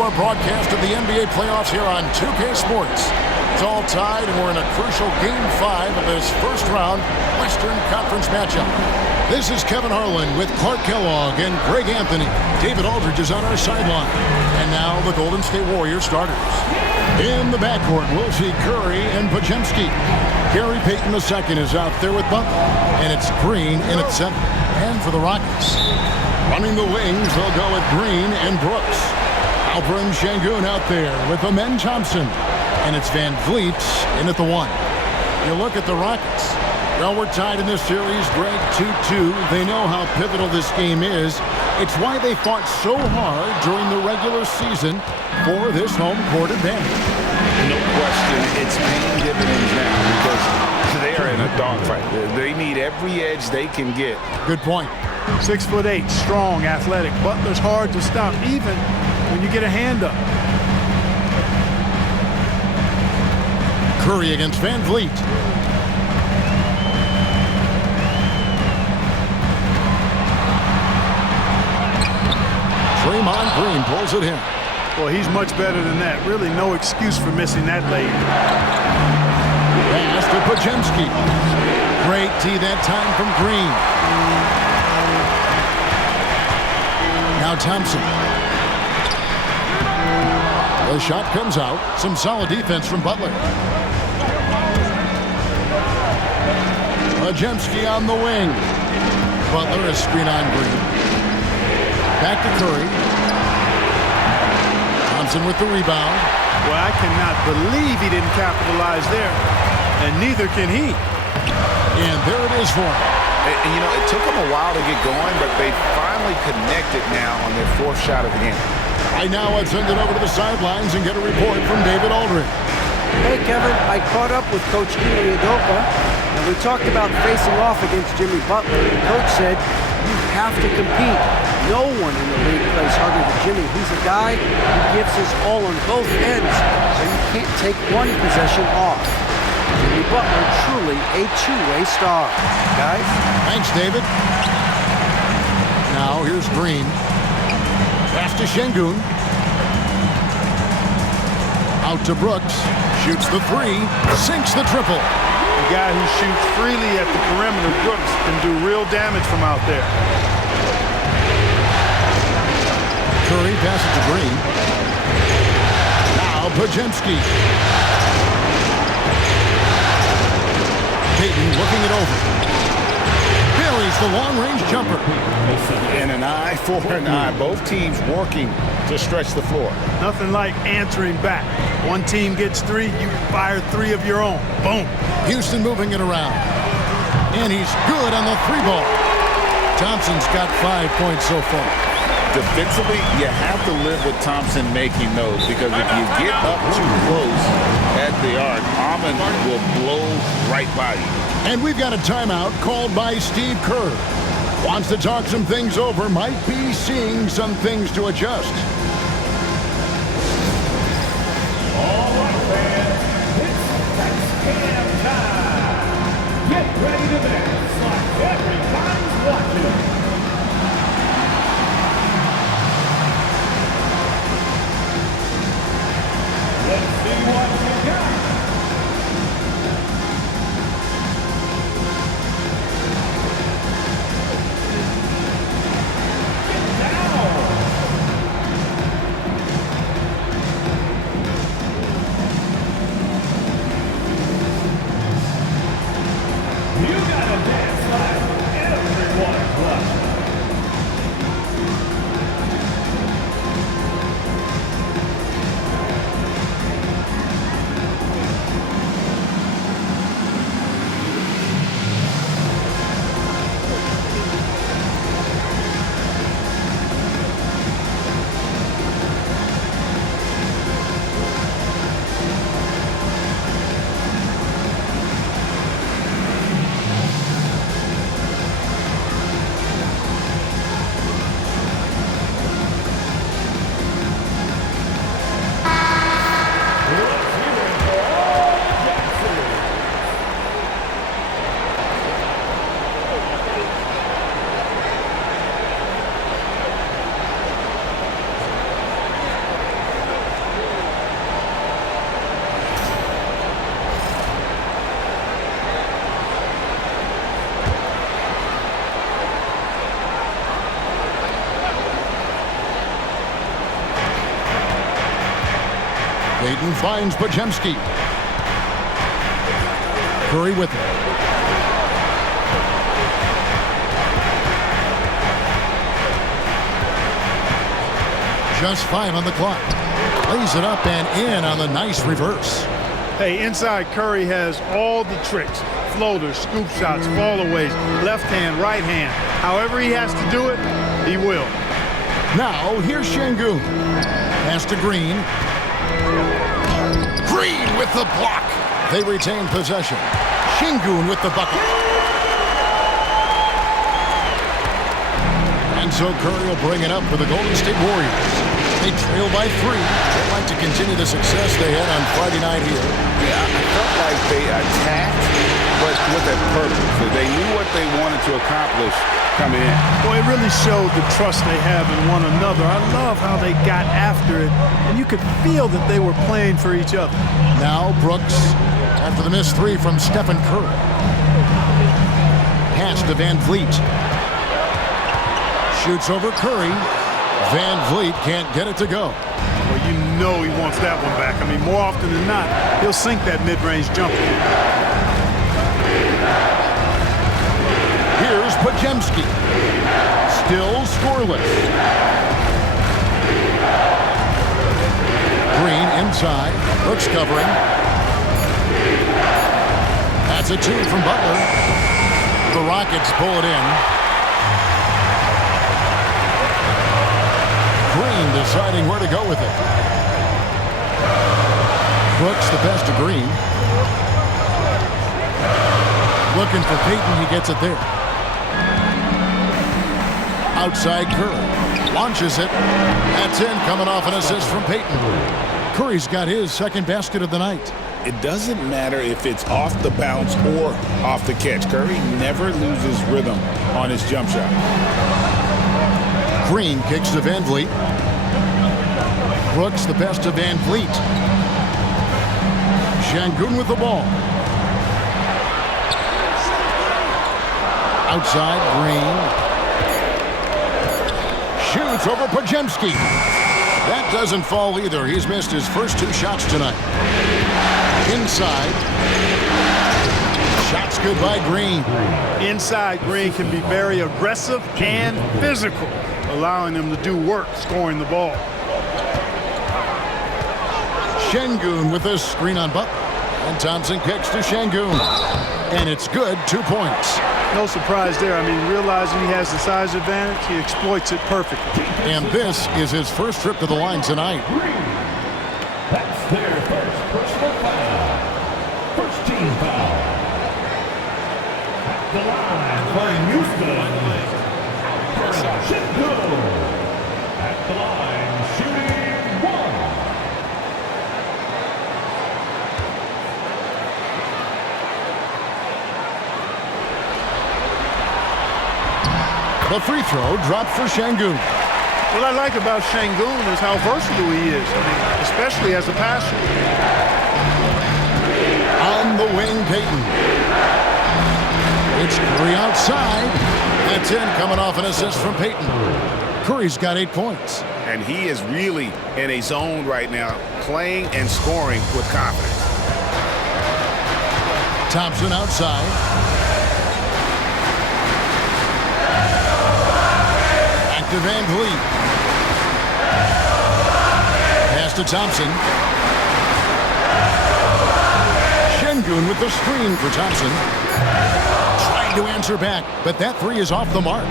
Our broadcast of the NBA playoffs here on 2K Sports. It's all tied, and we're in a crucial Game 5 of this first-round Western Conference matchup. This is Kevin Harlan with Clark Kellogg and Greg Anthony. David Aldridge is on our sideline. And now the Golden State Warriors starters. In the backcourt, we'll see Curry and Podziemski. Gary Payton II is out there with Butler. And it's Green in at center. And for the Rockets, running the wings, they'll go with Green and Brooks. Alperen Şengün out there with Amen Thompson. And it's Van Vliet in at the 1. You look at the Rockets. Well, we're tied in this series, Greg, 2-2. They know how pivotal this game is. It's why they fought so hard during the regular season for this home court advantage. No question, it's paying dividends now because they are in a dogfight. They need every edge they can get. Good point. 6'8", strong, athletic. Butler's hard to stop, even when you get a hand up. Curry against Van Vliet. Draymond Green pulls it in. Well, he's much better than that. Really no excuse for missing that late. Pass to Podziemski. Great tee that time from Green. Now Thompson. The shot comes out. Some solid defense from Butler. Podziemski on the wing. Butler is screen on Green. Back to Curry. Thompson with the rebound. Well, I cannot believe he didn't capitalize there. And neither can he. And there it is for him. And, you know, it took them a while to get going, but they finally connected now on their fourth shot of the game. Right now, let's send it over to the sidelines and get a report from David Aldridge. Hey, Kevin, I caught up with Coach Ime Udoka, and we talked about facing off against Jimmy Butler. The coach said, you have to compete. No one in the league plays harder than Jimmy. He's a guy who gives his all on both ends, so you can't take one possession off. Jimmy Butler, truly a two-way star. Guys? Thanks, David. Now, here's Green. Pass to Şengün. Out to Brooks. Shoots the three. Sinks the triple. A guy who shoots freely at the perimeter, Brooks, can do real damage from out there. Curry passes to Green. Now Podziemski. Payton looking it over. Buries the long-range jumper. And an eye for an eye. Both teams working to stretch the floor. Nothing like answering back. One team gets three, you fire three of your own. Boom. Houston moving it around. And he's good on the three ball. Thompson's got 5 points so far. Defensively, you have to live with Thompson making those because if you get up too close at the arc, Amon will blow right by you. And we've got a timeout called by Steve Kerr. Wants to talk some things over, might be seeing some things to adjust. All right, fans, it's touchdown time. Get ready to dance like everybody's watching. Let's see what you got. Get down. You gotta dance like everyone's watching. Payton finds Pajemski. Curry with it. Just 5 on the clock. Lays it up and in on the nice reverse. Hey, inside Curry has all the tricks. Floaters, scoop shots, fallaways, left hand, right hand. However he has to do it, he will. Now, here's Şengün. Pass to Green. Green with the block. They retain possession. Şengün with the bucket. And so Curry will bring it up for the Golden State Warriors. They trail by 3. They'd like to continue the success they had on Friday night here. Yeah, I felt like they attacked, but with a purpose. They knew what they wanted to accomplish coming in. Boy, it really showed the trust they have in one another. I love how they got after it, and you could feel that they were playing for each other. Now Brooks, after the missed 3 from Stephen Curry. Pass to Van Vliet. Shoots over Curry. Van Vliet can't get it to go. Well, you know he wants that one back. I mean, more often than not, he'll sink that mid-range jumper. Here's Pajemski. Still scoreless. Green inside. Brooks covering. That's a 2 from Butler. The Rockets pull it in. Green deciding where to go with it. Brooks the best of Green. Looking for Payton, he gets it there. Outside Curry. Launches it. That's in, coming off an assist from Payton. Curry's got his second basket of the night. It doesn't matter if it's off the bounce or off the catch. Curry never loses rhythm on his jump shot. Green kicks to Van Vliet. Brooks the best of Van Vliet. Şengün with the ball. Outside, Green. Shoots over Pajemski. That doesn't fall either. He's missed his first 2 shots tonight. Inside. Shots good by Green. Inside, Green can be very aggressive and physical, allowing them to do work scoring the ball. Şengün with a screen on Butler. And Thompson kicks to Şengün. And it's good, 2 points. No surprise there. I mean, realizing he has the size advantage, he exploits it perfectly. And this is his first trip to the line tonight. That's their first personal foul. First team foul. At the line for Houston. Şengün. At the line, shooting 1. The free throw dropped for Şengün. What I like about Şengün is how versatile he is, I mean, especially as a passer. On the wing, Payton. It's Curry outside. That's in, coming off an assist from Payton. Curry's got 8 points. And he is really in a zone right now, playing and scoring with confidence. Thompson outside. Back to Van Vliet. Pass to Thompson. Şengün with the screen for Thompson. Trying to answer back, but that 3 is off the mark.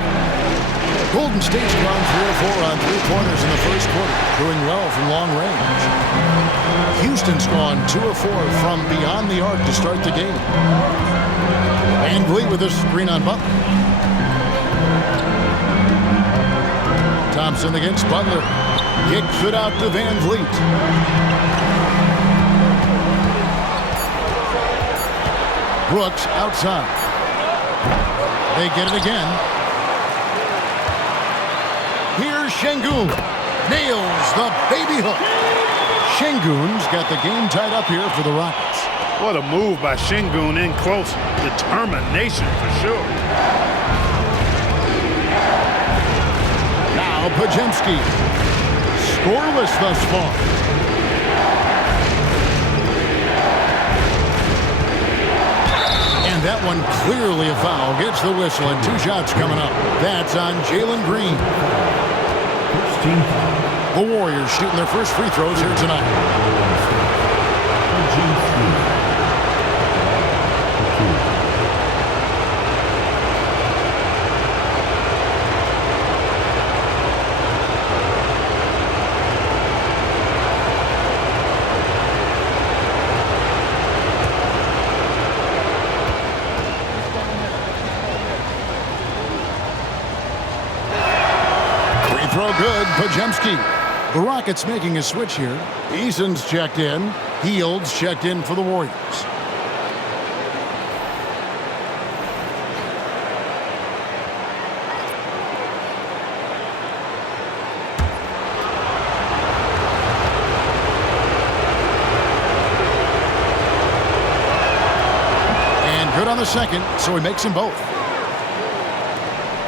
Golden State's gone 3 of 4 on 3-pointers in the first quarter, doing well from long range. Houston's gone 2 of 4 from beyond the arc to start the game. Van Vliet with a screen on Butler. Thompson against Butler. Kicks it out to Van Vliet. Brooks outside. They get it again. Here's Şengün. Nails the baby hook. Şengün's got the game tied up here for the Rockets. What a move by Şengün in close. Determination for sure. Now Pajemski. Scoreless thus far. And that one clearly a foul. Gets the whistle and 2 shots coming up. That's on Jalen Green. The Warriors shooting their first free throws here tonight. Throw good, Pajemski. The Rockets making a switch here. Eason's checked in. Heald's checked in for the Warriors. And good on the second, so he makes them both.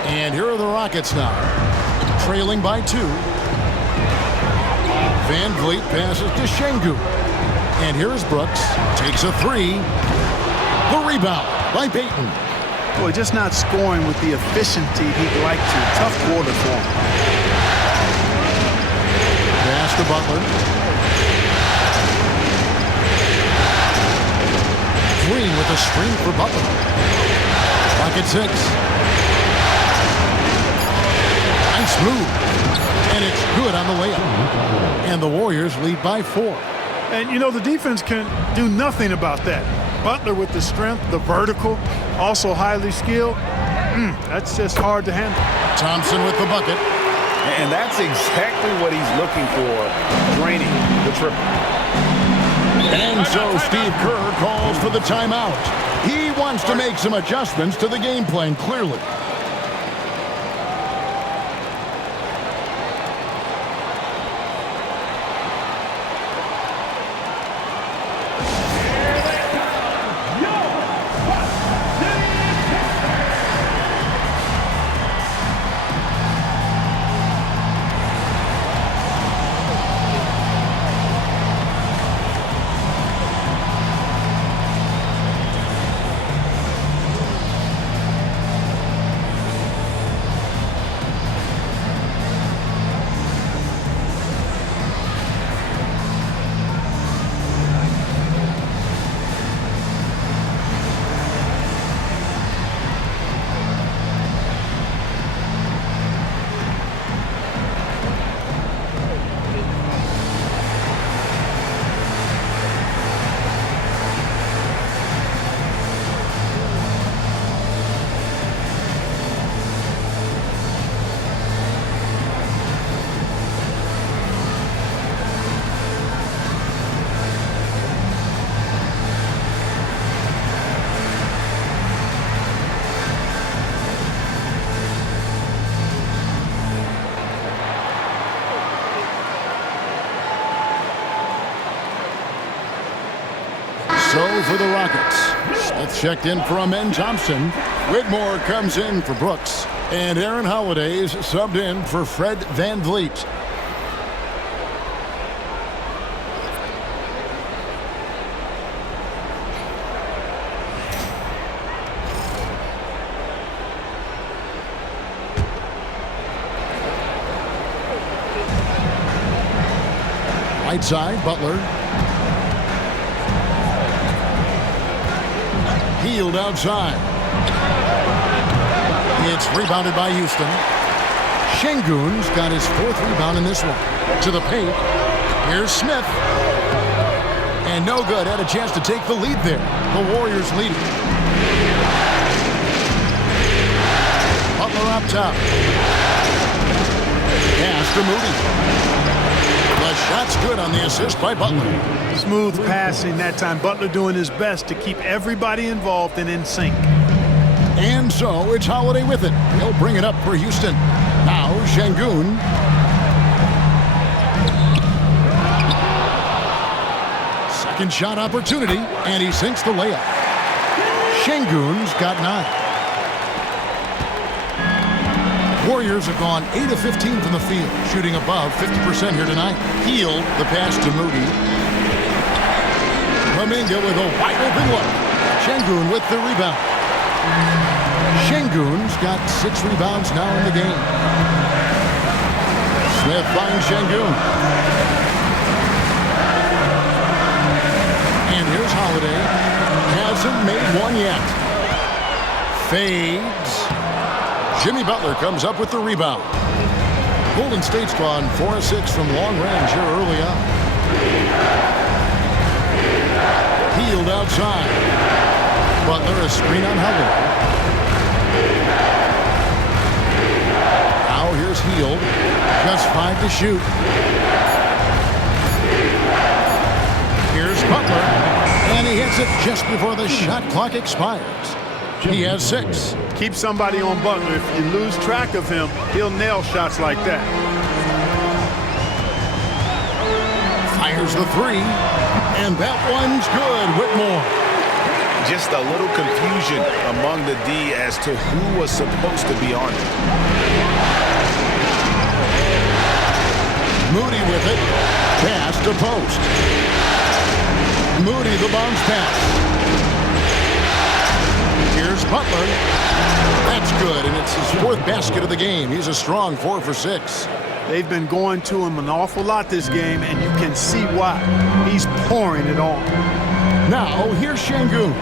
And here are the Rockets now. Trailing by 2. Van Vliet passes to Şengün. And here's Brooks. Takes a 3. The rebound by Payton. Boy, just not scoring with the efficiency he'd like to. Tough quarter for him. Pass to Butler. 3 with a screen for Butler. Pocket 6. Nice move. And it's good on the layup. And the Warriors lead by 4. And, you know, the defense can do nothing about that. Butler with the strength, the vertical, also highly skilled. That's just hard to handle. Thompson with the bucket. And that's exactly what he's looking for, draining the triple. And so Steve Kerr calls for the timeout. He wants to make some adjustments to the game plan, clearly. So for the Rockets, Smith checked in for Amen Thompson. Whitmore comes in for Brooks. And Aaron Holiday's subbed in for Fred Van Vliet. Right side, Butler. Hield outside. It's rebounded by Houston. Şengün's got his 4th rebound in this one. To the paint. Here's Smith. And no good. Had a chance to take the lead there. The Warriors leading. Butler up top. Pass to Moody. The shot's good on the assist by Butler. Smooth passing that time. Butler doing his best to keep everybody involved and in sync. And so it's Holiday with it. He'll bring it up for Houston. Now Şengün. Second shot opportunity, and he sinks the layup. Şengün's got 9. Warriors have gone 8 of 15 from the field, shooting above 50% here tonight. Hield the pass to Moody. Kuminga with a wide open look. Şengün with the rebound. Şengün's got 6 rebounds now in the game. Smith finds Şengün. And here's Holiday. Hasn't made one yet. Fades. Jimmy Butler comes up with the rebound. Golden State's gone 4 of 6 from long range here early on. Healed outside. Butler a screen on Holiday. Now here's Healed. Just 5 to shoot. Here's Butler. And he hits it just before the shot clock expires. He has 6. Keep somebody on Butler. If you lose track of him, he'll nail shots like that. Fires the 3. And that one's good. Whitmore. Just a little confusion among the D as to who was supposed to be on it. Moody with it. Pass to post. Moody the bounce pass. Here's Butler. That's good, and it's his 4th basket of the game. He's a strong 4 for 6. They've been going to him an awful lot this game, and you can see why. He's pouring it on. Now, here's Şengün.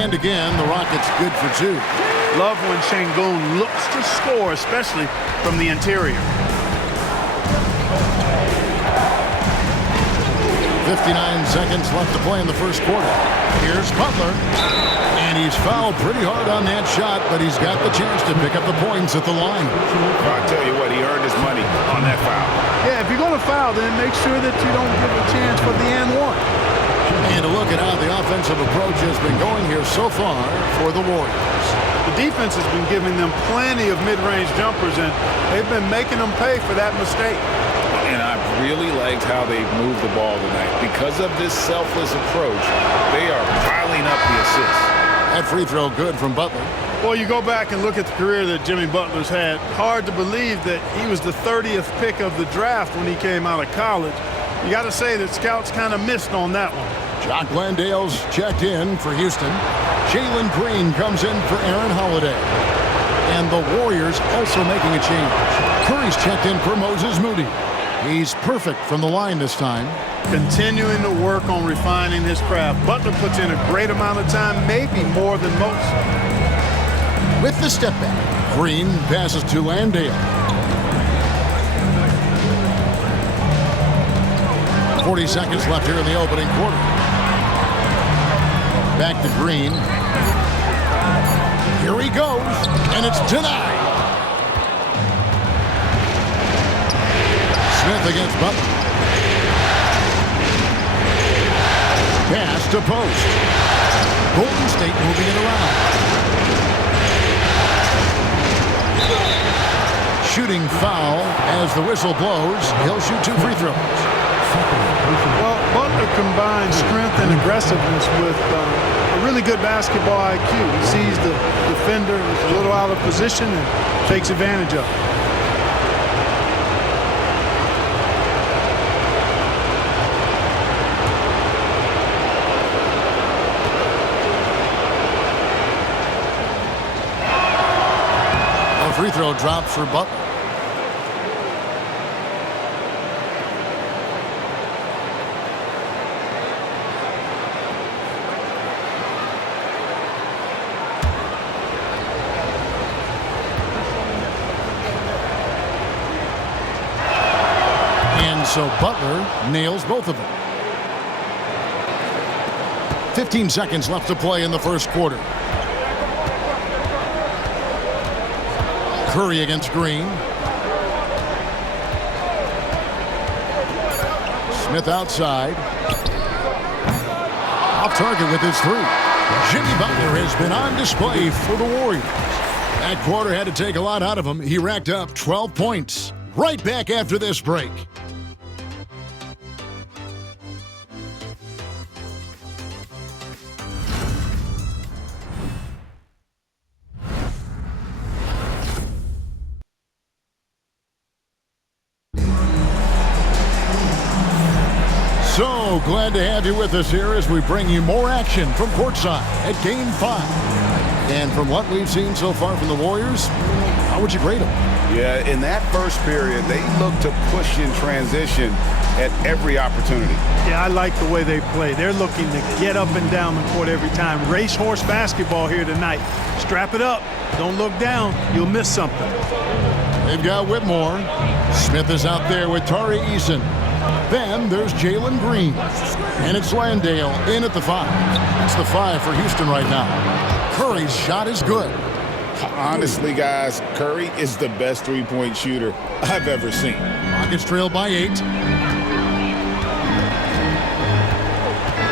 And again, the Rockets good for 2. Love when Şengün looks to score, especially from the interior. 59 seconds left to play in the first quarter. Here's Butler. And he's fouled pretty hard on that shot, but he's got the chance to pick up the points at the line. I'll tell you what, he earned his money on that foul. Yeah, if you're going to foul, then make sure that you don't give a chance for the and one. And a look at how the offensive approach has been going here so far for the Warriors. The defense has been giving them plenty of mid-range jumpers, and they've been making them pay for that mistake. And I've really liked how they've moved the ball tonight. Because of this selfless approach, they are piling up the assists. That free throw good from Butler. Well, you go back and look at the career that Jimmy Butler's had. Hard to believe that he was the 30th pick of the draft when he came out of college. You got to say that scouts kind of missed on that one. Jock Landale's checked in for Houston. Jalen Green comes in for Aaron Holiday. And the Warriors also making a change. Curry's checked in for Moses Moody. He's perfect from the line this time. Continuing to work on refining his craft. Butler puts in a great amount of time, maybe more than most. With the step back, Green passes to Landale. 40 seconds left here in the opening quarter. Back to Green. Here he goes, and it's denied. Smith against Butler. Pass to post. Golden State moving it around. Shooting foul as the whistle blows. He'll shoot 2 free throws. Well, Butler combines strength and aggressiveness with a really good basketball IQ. He sees the defender is a little out of position and takes advantage of it. Free throw drop for Butler. And so Butler nails both of them. 15 seconds left to play in the first quarter. Curry against Green. Smith outside. Off target with his 3. Jimmy Butler has been on display for the Warriors. That quarter had to take a lot out of him. He racked up 12 points. Right back after this break. So glad to have you with us here as we bring you more action from courtside at Game 5. And from what we've seen so far from the Warriors, how would you grade them? Yeah, in that first period, they look to push in transition at every opportunity. Yeah, I like the way they play. They're looking to get up and down the court every time. Racehorse basketball here tonight. Strap it up. Don't look down. You'll miss something. They've got Whitmore. Smith is out there with Tari Eason. Then there's Jalen Green. And it's Landale in at the 5. It's the 5 for Houston right now. Curry's shot is good. Honestly, guys, Curry is the best three-point shooter I've ever seen. Rockets trail by 8.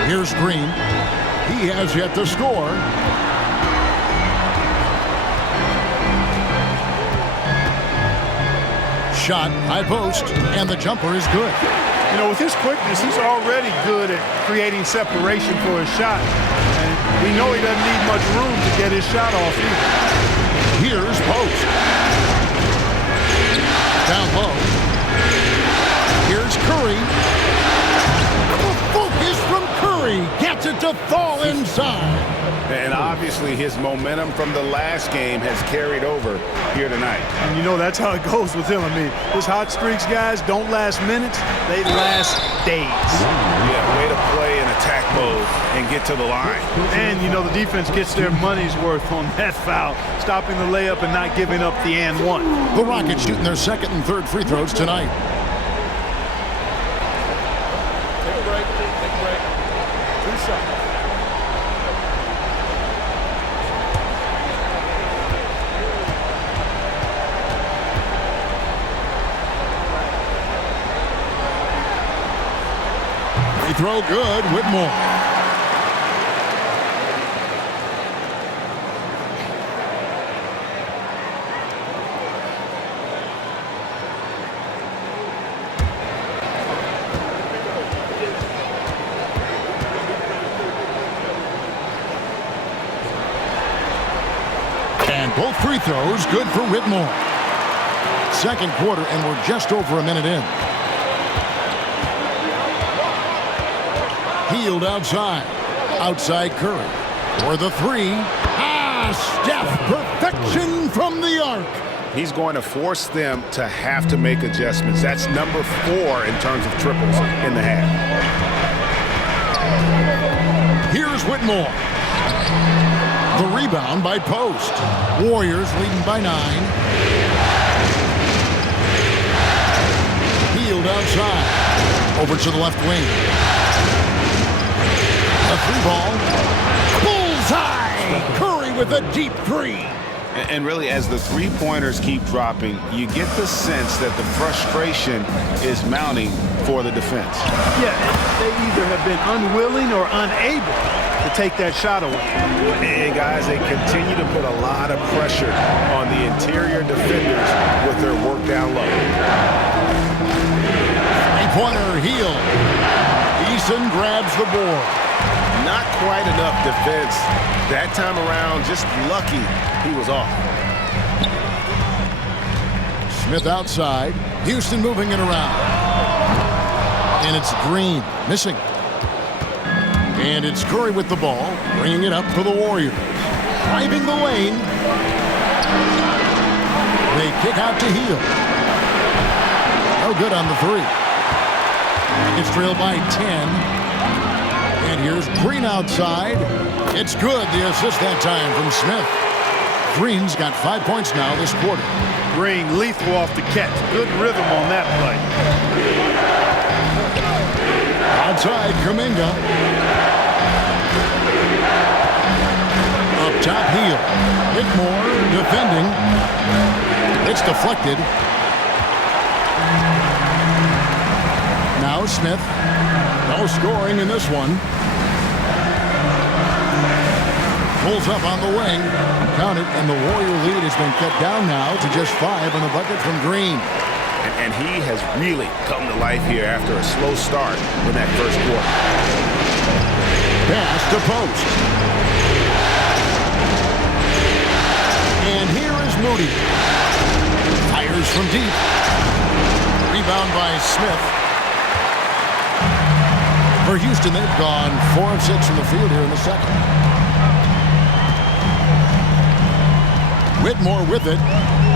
Here's Green. He has yet to score. Shot, high post, and the jumper is good. You know, with his quickness, he's already good at creating separation for his shot. And we know he doesn't need much room to get his shot off either. Here's Post. Down low. Here's Curry. The focus from Curry gets it to fall inside. And obviously his momentum from the last game has carried over here tonight. And you know that's how it goes with him. I mean, his hot streaks, guys, don't last minutes. They last days. Yeah, way to play in attack mode and get to the line. And, you know, the defense gets their money's worth on that foul, stopping the layup and not giving up the and one. The Rockets shooting their second and third free throws tonight. Take a break. 2 seconds. Free throw good, Whitmore. And both free throws good for Whitmore. Second quarter, and we're just over a minute in. Healed outside. Outside Curry. For the 3. Steph. Perfection from the arc. He's going to force them to have to make adjustments. That's number 4 in terms of triples in the half. Here's Whitmore. The rebound by Post. Warriors leading by 9. Healed outside. Over to the left wing. A 3-ball. Bullseye! Curry with a deep 3. And really, as the three-pointers keep dropping, you get the sense that the frustration is mounting for the defense. Yeah, they either have been unwilling or unable to take that shot away. And guys, they continue to put a lot of pressure on the interior defenders with their work down low. Three-pointer heel. Eason grabs the board. Not quite enough defense. That time around, just lucky he was off. Smith outside. Houston moving it around. And it's Green missing. And it's Curry with the ball, bringing it up for the Warriors. Driving the lane. They kick out to Heel. No good on the 3. Rockets trail by 10. And here's Green outside. It's good. The assist that time from Smith. Green's got 5 points now this quarter. Green lethal off the catch. Good rhythm on that play. Outside, Kuminga. Up top, Heel. Whitmore defending. It's deflected. Now Smith. No scoring in this one. Pulls up on the wing. Count it, and the Warrior lead has been cut down now to just 5 on the bucket from Green. And he has really come to life here after a slow start in that first quarter. Pass to Post. And here is Moody. Fires from deep. Rebound by Smith. For Houston, they've gone 4 of 6 from the field here in the second. Whitmore with it.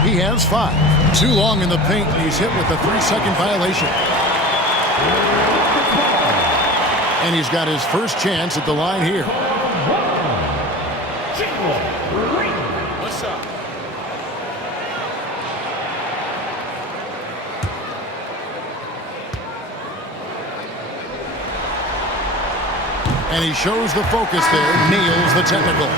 He has 5. Too long in the paint, and he's hit with a 3-second violation. And he's got his first chance at the line here. Jalen Green. What's up? And he shows the focus there, nails the technical.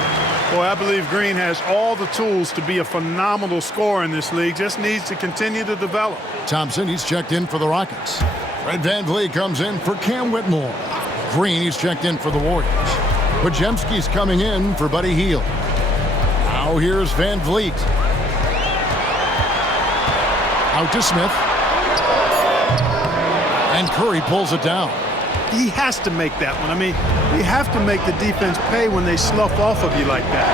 Boy, I believe Green has all the tools to be a phenomenal scorer in this league. Just needs to continue to develop. Thompson, he's checked in for the Rockets. Fred VanVleet comes in for Cam Whitmore. Green, he's checked in for the Warriors. Podziemski's coming in for Buddy Hield. Now here's VanVleet. Out to Smith. And Curry pulls it down. He has to make that one. I mean, you have to make the defense pay when they slough off of you like that.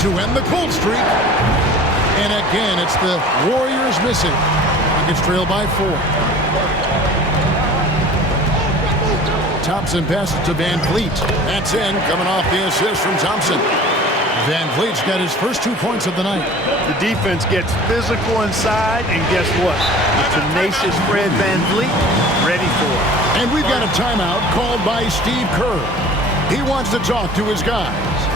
To end the cold streak. And again, it's the Warriors missing. Rockets trail by 4. Thompson passes to VanVleet. That's in, coming off the assist from Thompson. VanVleet's got his first 2 points of the night. The defense gets physical inside, and guess what? The tenacious Fred VanVleet ready for it. And we've got a timeout called by Steve Kerr. He wants to talk to his guys.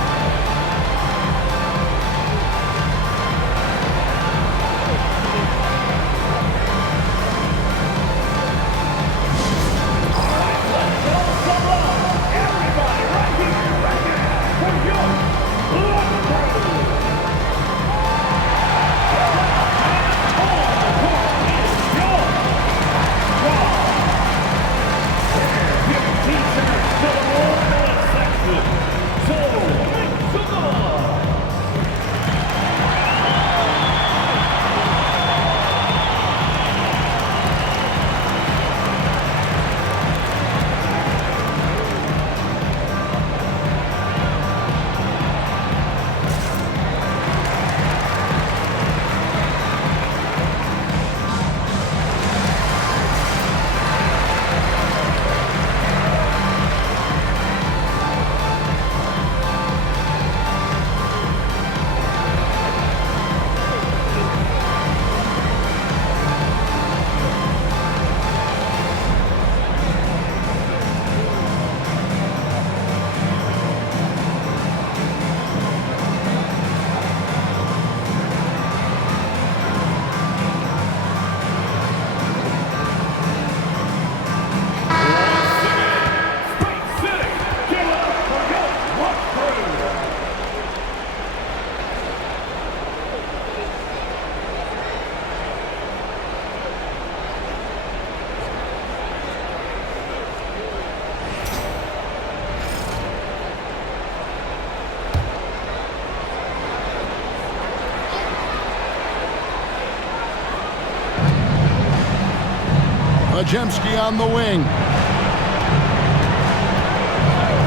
Podziemski on the wing.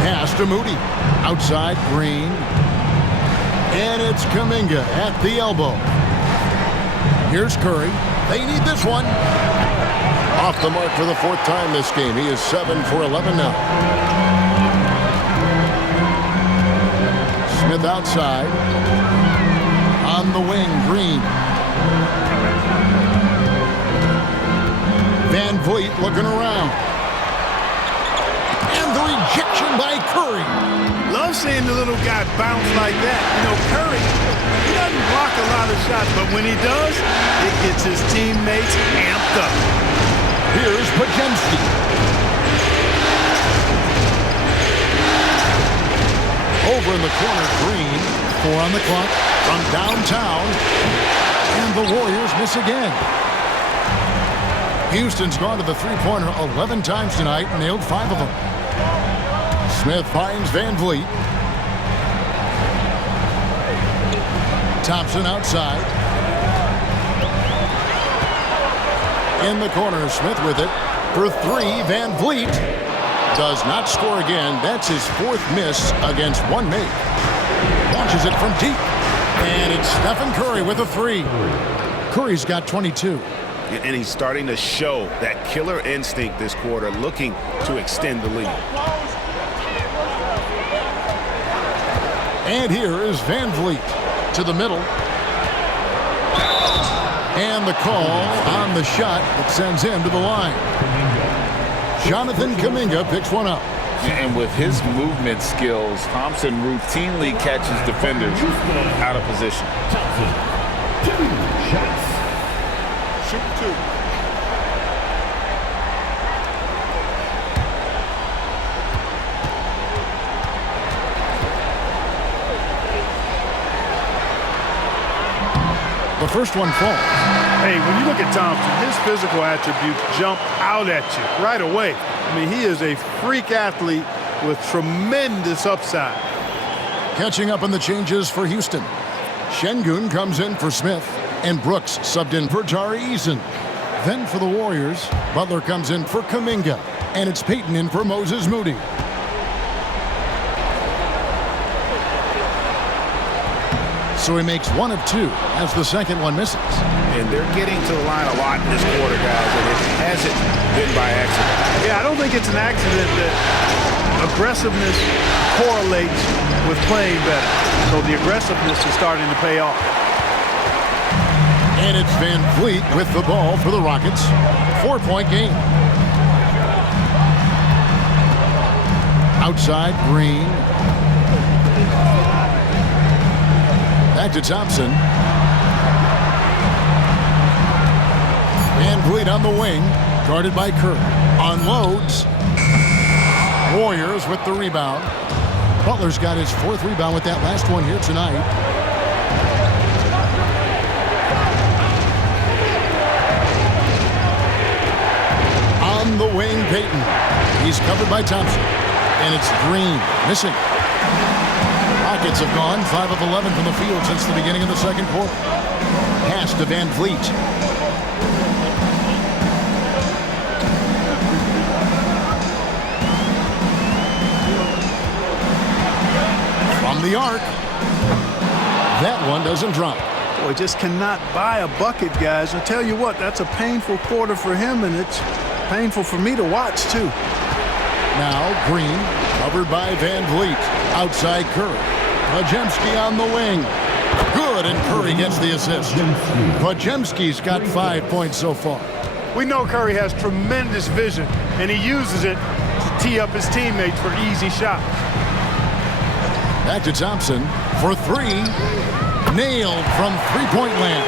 Pass to Moody. Outside, Green. And it's Kuminga at the elbow. Here's Curry. They need this one. Off the mark for the 4th time this game. He is 7 for 11 now. Smith outside. On the wing, Green. VanVleet looking around. And the rejection by Curry. Love seeing the little guy bounce like that. You know, Curry, he doesn't block a lot of shots, but when he does, it gets his teammates amped up. Here's Podziemski. Over in the corner, Green. 4 on the clock from downtown. And the Warriors miss again. Houston's gone to the three-pointer 11 times tonight and nailed 5 of them. Smith finds VanVleet. Thompson outside. In the corner, Smith with it. For 3, VanVleet does not score again. That's his 4th miss against one make. Launches it from deep. And it's Stephen Curry with a 3. Curry's got 22. And he's starting to show that killer instinct this quarter, looking to extend the lead. And here is Van Vliet to the middle. And the call on the shot that sends him to the line. Jonathan Kuminga picks one up. And with his movement skills, Thompson routinely catches defenders out of position. Shoot two. The first one falls. Hey, when you look at Thompson, his physical attributes jump out at you right away. I mean, he is a freak athlete with tremendous upside. Catching up on the changes for Houston. Şengün comes in for Smith, and Brooks subbed in for Tari Eason. Then for the Warriors, Butler comes in for Kuminga, and it's Payton in for Moses Moody. So he makes one of two as the second one misses. And they're getting to the line a lot in this quarter, guys, and it hasn't been by accident. Yeah, I don't think it's an accident that aggressiveness correlates with playing better. So the aggressiveness is starting to pay off. And it's Van Vliet with the ball for the Rockets. 4-point game. Outside, Green. Back to Thompson. Van Vliet on the wing, guarded by Kerr. Unloads. Warriors with the rebound. Butler's got his fourth rebound with that last one here tonight. On the wing, Payton. He's covered by Thompson. And it's Green missing. Rockets have gone 5 of 11 from the field since the beginning of the second quarter. Pass to Van Vliet. From the arc. That one doesn't drop. Boy, just cannot buy a bucket, guys. I tell you what, that's a painful quarter for him, and it's painful for me to watch, too. Now Green, covered by Van Vliet. Outside Curry. Podziemski on the wing. Good, and Curry gets the assist. Podziemski's got 5 points so far. We know Curry has tremendous vision, and he uses it to tee up his teammates for easy shots. Back to Thompson for three. Nailed from three-point land.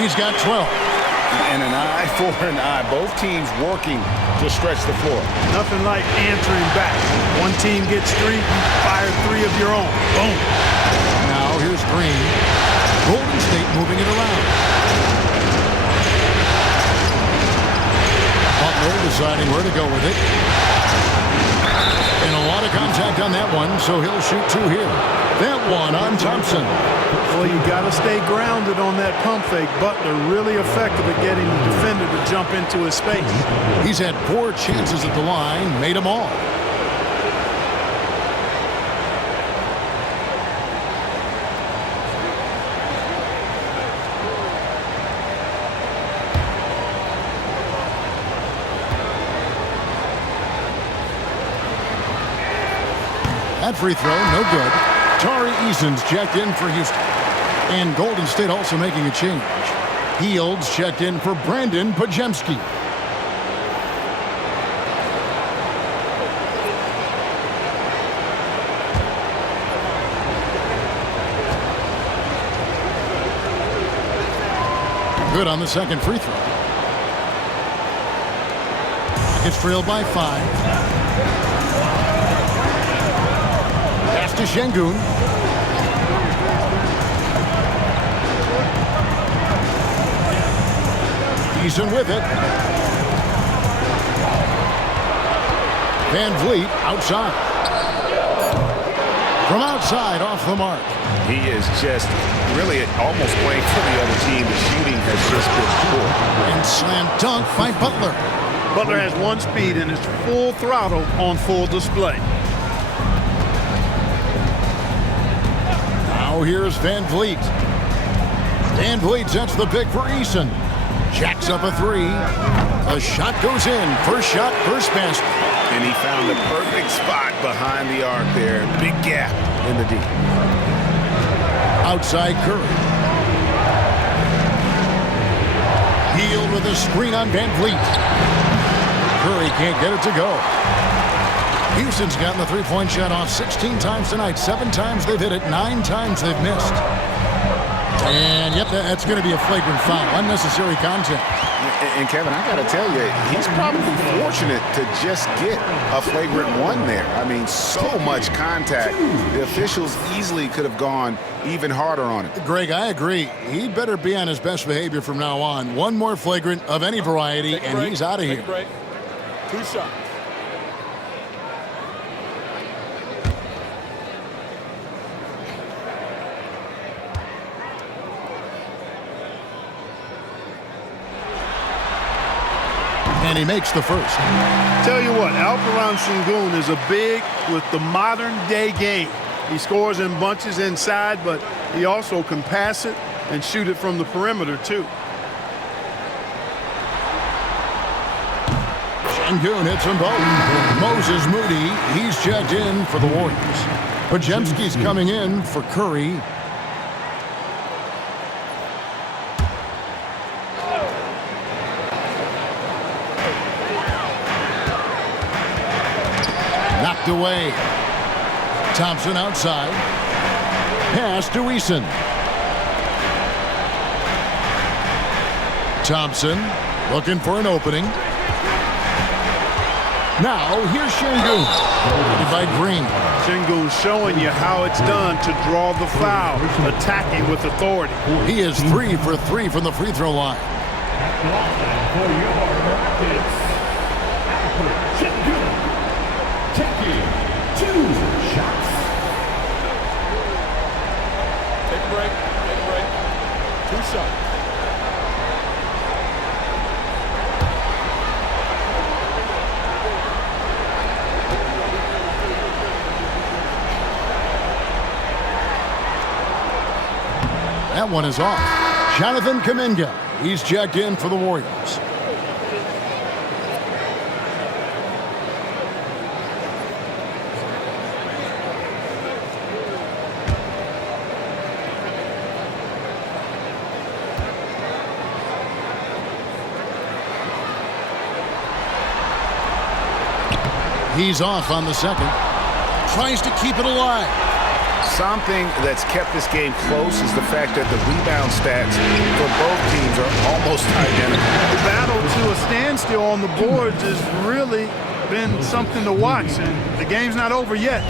He's got 12. And an eye for an eye. Both teams working to stretch the floor. Nothing like answering back. One team gets three, you fire three of your own. Boom. Now here's Green. Golden State moving it around. Butler deciding where to go with it. And a lot of contact on that one, so he'll shoot two here. That one on Thompson. Well, you got to stay grounded on that pump fake. Butler really effective at getting the defender to jump into his space. He's had 4 chances at the line, made them all. That free throw, no good. Tari Eason's checked in for Houston. And Golden State also making a change. Fields checked in for Brandon Podziemski. Good on the second free throw. It's trailed by 5. To Şengün. Eason with it. Van Vliet outside. From outside off the mark. He is just really almost playing for the other team. The shooting has just been poor. And slam dunk by Butler. Butler has one speed and it's full throttle on full display. Now here's Van Vliet. Van Vliet sets the pick for Eason. Jacks up a three. The shot goes in. First shot, first basket. And he found the perfect spot behind the arc there. Big gap in the D. Outside Curry. Healed with a screen on Van Vliet. Curry can't get it to go. Houston's gotten the three-point shot off 16 times tonight. 7 times they've hit it. 9 times they've missed. And, yep, that's going to be a flagrant foul. Unnecessary contact. And Kevin, I got to tell you, he's probably fortunate to just get a flagrant one there. I mean, so much contact. The officials easily could have gone even harder on it. Greg, I agree. He better be on his best behavior from now on. One more flagrant of any variety, and he's out of here. 2 shots. And he makes the first. Tell you what, Alperen Sengun is a big with the modern-day game. He scores in bunches inside, but he also can pass it and shoot it from the perimeter, too. Sengun hits them both. Moses Moody, he's checked in for the Warriors. Podziemski's coming in for Curry. Knocked away. Thompson outside. Pass to Eason. Thompson looking for an opening. Now here's Sengun. By Green. Sengun showing you how it's done to draw the foul, attacking with authority. He is 3 for 3 from the free throw line. For your Rockets, Sengun taking 2 shots. Take a break. 2 shots. That one is off. Jonathan Kuminga. He's checked in for the Warriors. He's off on the second. Tries to keep it alive. Something that's kept this game close is the fact that the rebound stats for both teams are almost identical. The battle to a standstill on the boards has really been something to watch, and the game's not over yet.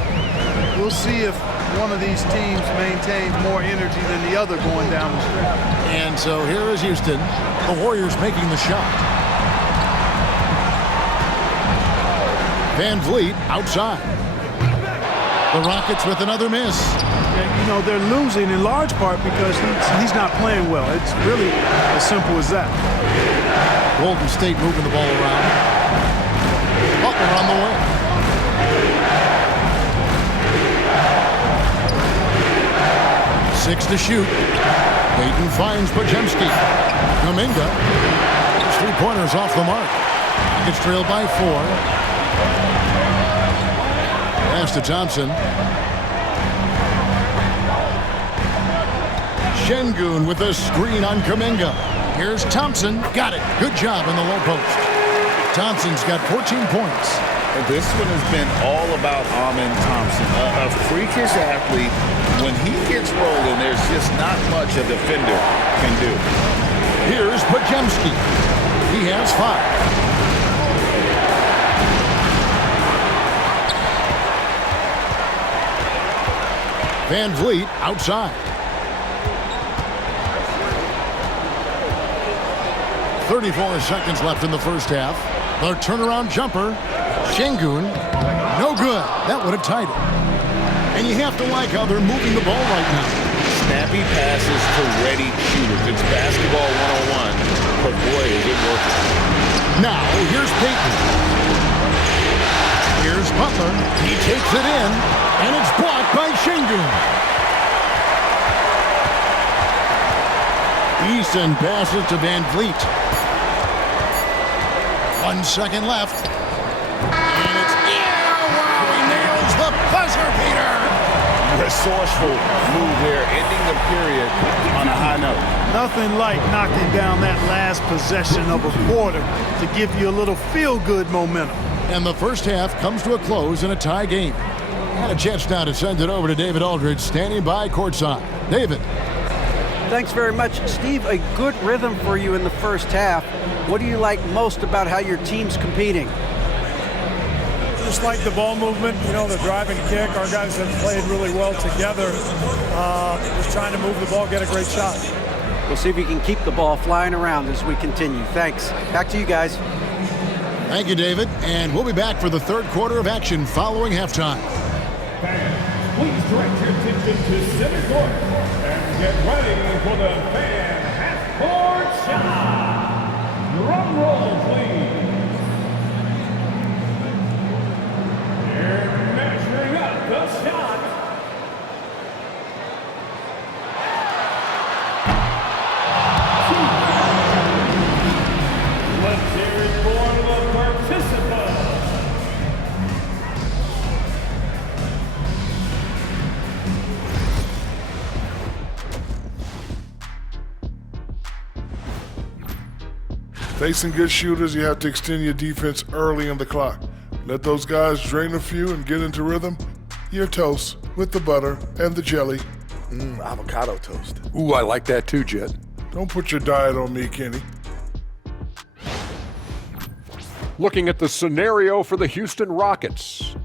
We'll see if one of these teams maintains more energy than the other going down the stretch. And so here is Houston. The Warriors making the shot. Van Vliet outside. The Rockets with another miss. You know, they're losing in large part because he's not playing well. It's really as simple as that. Golden State moving the ball around. Butler on the way. Six to shoot. Payton finds Podziemski. Kuminga. His three-pointers off the mark. Rockets trailed by 4. Pass to Thompson. Sengun with a screen on Kuminga. Here's Thompson. Got it. Good job in the low post. Thompson's got 14 points. And this one has been all about Amen Thompson. A freakish athlete. When he gets rolling, there's just not much a defender can do. Here's Podziemski. He has 5. Van Vliet outside. 34 seconds left in the first half. The turnaround jumper. Sengun. No good. That would have tied it. And you have to like how they're moving the ball right now. Snappy passes to ready shooters. It's basketball 101. But boy, is it working. Now, here's Payton. Here's Butler. He takes it in. And it's blocked by Sengun. Eason passes to Van Vliet. 1 second left. And it's wow, he nails the buzzer beater. Resourceful move there, ending the period on a high note. Nothing like knocking down that last possession of a quarter to give you a little feel-good momentum. And the first half comes to a close in a tie game. And a chance now to send it over to David Aldridge, standing by courtside. David. Thanks very much, Steve. A good rhythm for you in the first half. What do you like most about how your team's competing? Just like the ball movement, you know, the drive and kick. Our guys have played really well together. Just trying to move the ball, get a great shot. We'll see if you can keep the ball flying around as we continue. Thanks. Back to you guys. Thank you, David. And we'll be back for the third quarter of action following halftime. Fans, please direct your attention to center court and get ready for the fan half-court shot. Drum roll, please. They're measuring up the shot. Let's hear it for the participants. Facing good shooters, you have to extend your defense early in the clock. Let those guys drain a few and get into rhythm. You're toast with the butter and the jelly. Avocado toast. Ooh, I like that too, Jet. Don't put your diet on me, Kenny. Looking at the scenario for the Houston Rockets.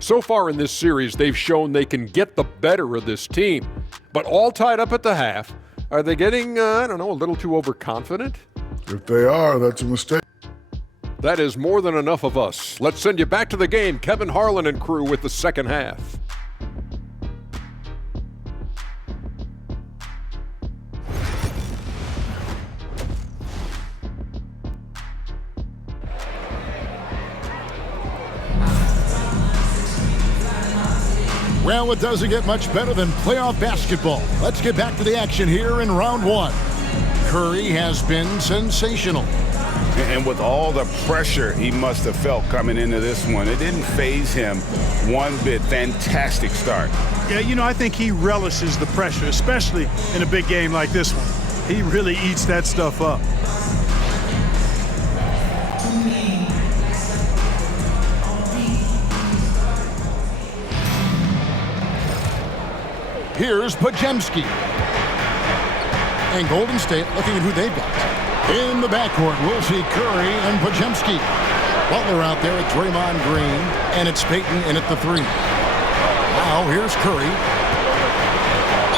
So far in this series, they've shown they can get the better of this team, but all tied up at the half. Are they getting, a little too overconfident? If they are, that's a mistake. That is more than enough of us. Let's send you back to the game. Kevin Harlan and crew with the second half. Well, it doesn't get much better than playoff basketball. Let's get back to the action here in round one. Curry has been sensational. And with all the pressure he must have felt coming into this one, it didn't faze him one bit. Fantastic start. Yeah, I think he relishes the pressure, especially in a big game like this one. He really eats that stuff up. Here's Pajemski. And Golden State looking at who they've got. In the backcourt, we'll see Curry and Pajemski. Butler out there at Draymond Green, and it's Payton in at the three. Now here's Curry.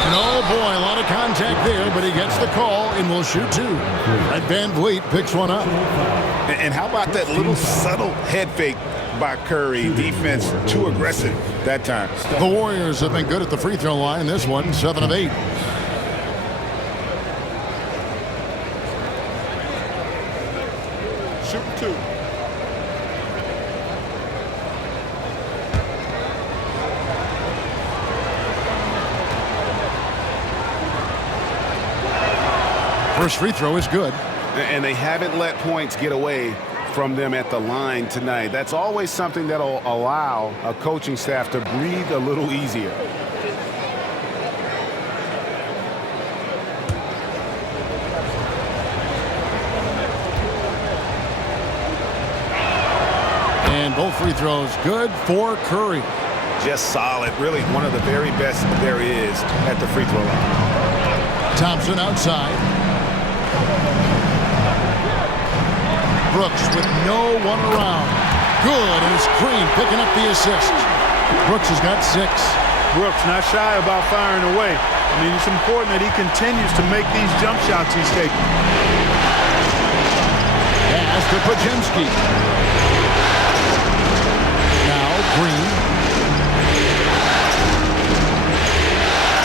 And oh boy, a lot of contact there, but he gets the call and will shoot two. Red Van Vliet picks one up. And how about that little subtle head fake by Curry? Defense too aggressive that time. The Warriors have been good at the free throw line. This one, 7 of 8. Shooting two. First free throw is good. And they haven't let points get away from them at the line tonight. That's always something that'll allow a coaching staff to breathe a little easier. And both free throws good for Curry. Just solid, really one of the very best there is at the free throw line. Thompson outside. Brooks with no one around. Good, and it's Green picking up the assist. Brooks has got 6. Brooks not shy about firing away. I mean, it's important that he continues to make these jump shots he's taking. Pass to Pajemski. Now Green.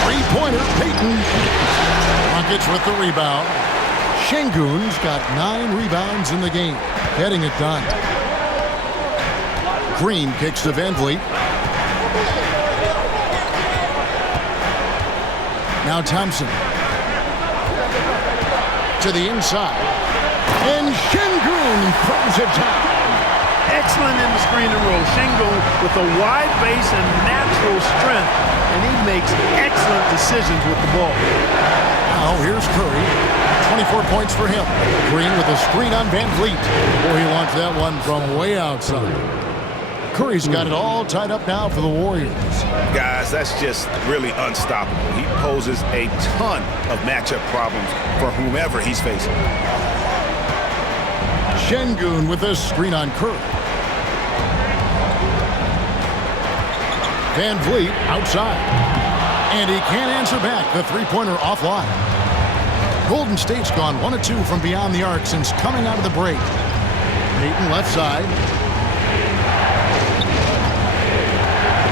Three-pointer, Payton. Rockets with the rebound. Şengün's got 9 rebounds in the game, getting it done. Green kicks to Van Vliet. Now Thompson. To the inside. And Şengün throws it down. Excellent in the screen and roll. Şengün with a wide base and natural strength, and he makes excellent decisions with the ball. Now here's Curry. 24 points for him. Green with a screen on Van Vliet. Boy, he launched that one from way outside. Curry's got it all tied up now for the Warriors. Guys, that's just really unstoppable. He poses a ton of matchup problems for whomever he's facing. Şengün with a screen on Curry. Van Vliet outside. And he can't answer back. The three-pointer offline. Golden State's gone 1 of 2 from beyond the arc since coming out of the break. Payton left side.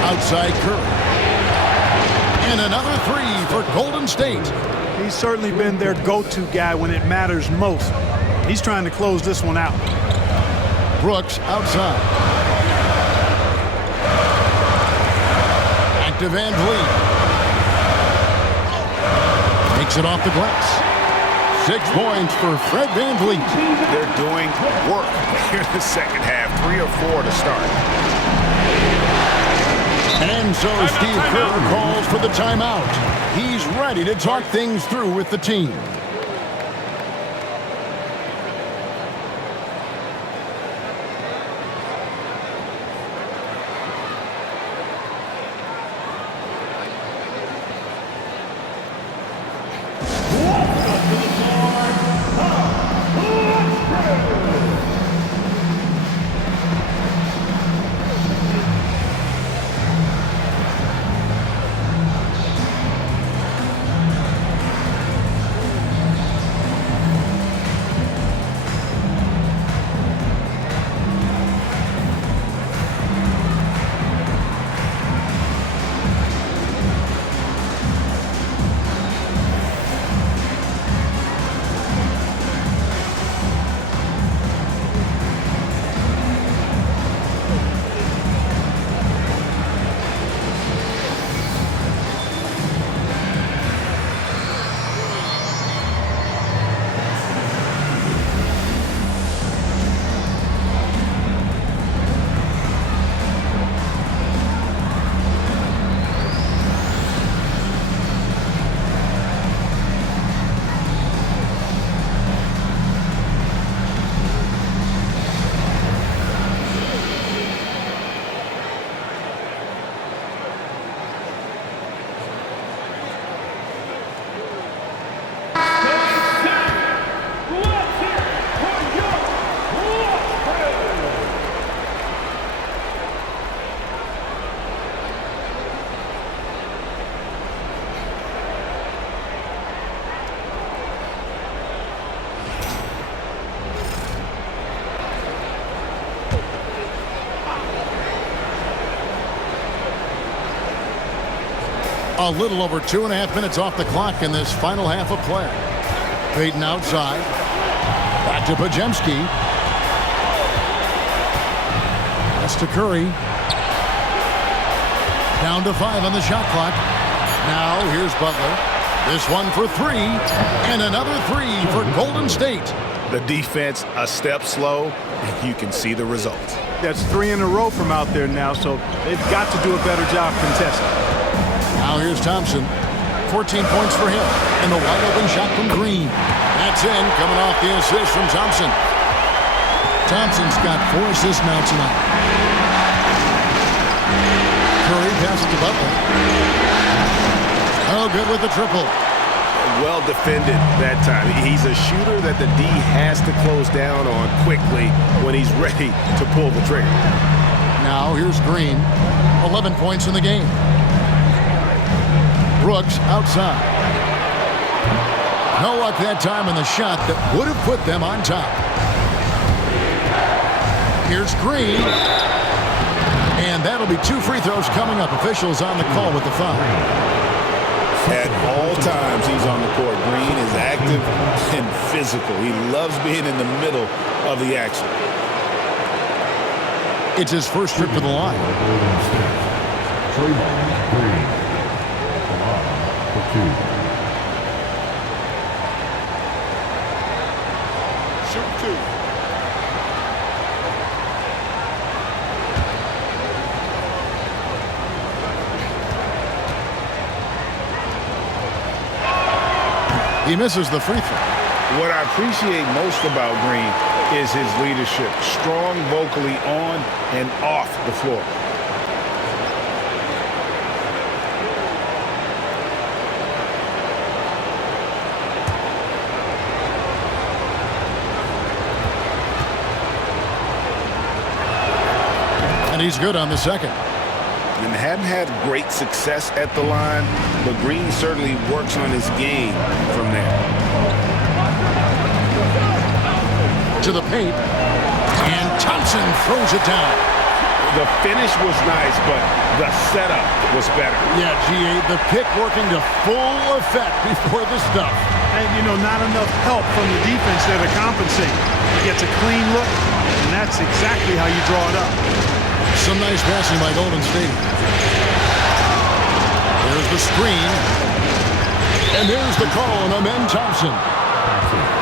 Outside Curry. And another three for Golden State. He's certainly been their go-to guy when it matters most. He's trying to close this one out. Brooks outside. Back to Van Vliet. Takes it off the glass. 6 points for Fred Van Vliet. They're doing work here in the second half. 3 or 4 to start. And so Steve Kerr calls for the timeout. He's ready to talk things through with the team. A little over 2.5 minutes off the clock in this final half of play. Payton outside. Back to Podziemski. Pass to Curry. Down to 5 on the shot clock. Now here's Butler. This one for 3. And another 3 for Golden State. The defense a step slow, and you can see the results. That's 3 in a row from out there now, so they've got to do a better job contesting. Now here's Thompson. 14 points for him. And the wide open shot from Green. That's in, coming off the assist from Thompson. Thompson's got 4 assists now tonight. Curry passes to Butler. Oh, good with the triple. Well defended that time. He's a shooter that the D has to close down on quickly when he's ready to pull the trigger. Now here's Green. 11 points in the game. Brooks outside. No luck that time in the shot that would have put them on top. Here's Green. And that'll be 2 free throws coming up. Officials on the call with the foul. At all times he's on the court. Green is active and physical. He loves being in the middle of the action. It's his first trip to the line. Shoot 2. He misses the free throw. What I appreciate most about Green is his leadership. Strong vocally on and off the floor. And he's good on the second. And hadn't had great success at the line, but Green certainly works on his game from there. To the paint, and Thompson throws it down. The finish was nice, but the setup was better. Yeah, GA, the pick working to full effect before the stuff. And, you know, not enough help from the defense there to compensate. He gets a clean look, and that's exactly how you draw it up. Some nice passing by Golden State. There's the screen. And there's the call on Amen Thompson.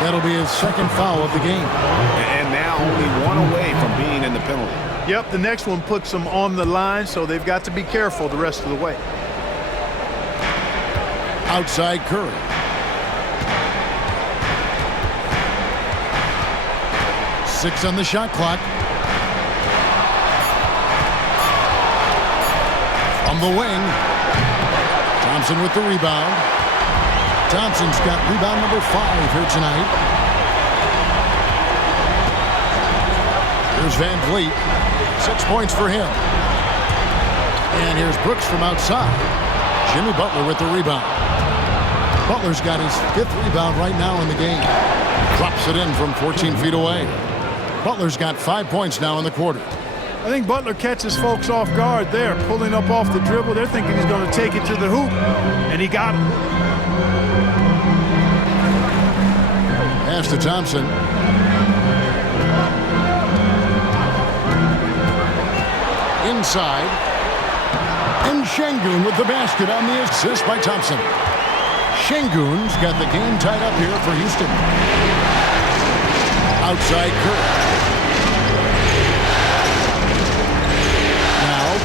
That'll be his second foul of the game. And now only one away from being in the penalty. Yep, the next one puts them on the line, so they've got to be careful the rest of the way. Outside Curry. Six on the shot clock. From the wing. Thompson with the rebound. Thompson's got rebound number 5 here tonight. Here's Van Vliet. 6 points for him. And here's Brooks from outside. Jimmy Butler with the rebound. Butler's got his 5th rebound right now in the game. Drops it in from 14 feet away. Butler's got 5 points now in the quarter. I think Butler catches folks off guard there, pulling up off the dribble. They're thinking he's going to take it to the hoop, and he got it. Pass to Thompson. Inside. And Şengün with the basket on the assist by Thompson. Şengün's got the game tied up here for Houston. Outside Curry.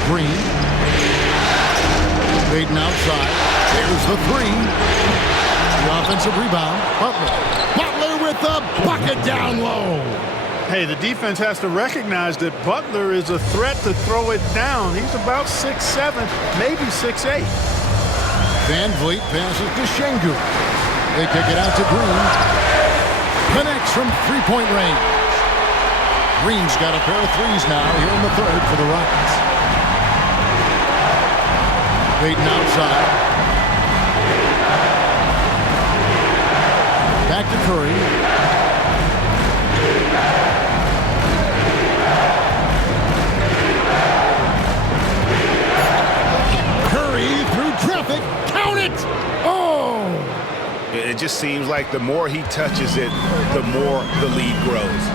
Green. Baden outside. There's the 3. The offensive rebound. Butler with the bucket down low. Hey, the defense has to recognize that Butler is a threat to throw it down. He's about 6'7", maybe 6'8". Van Vliet passes to Şengün. They kick it out to Green. Connects from three-point range. Green's got a pair of threes now here in the third for the Rockets. Baden outside. Back to Curry. Curry through traffic. Count it! Oh! It just seems like the more he touches it, the more the lead grows.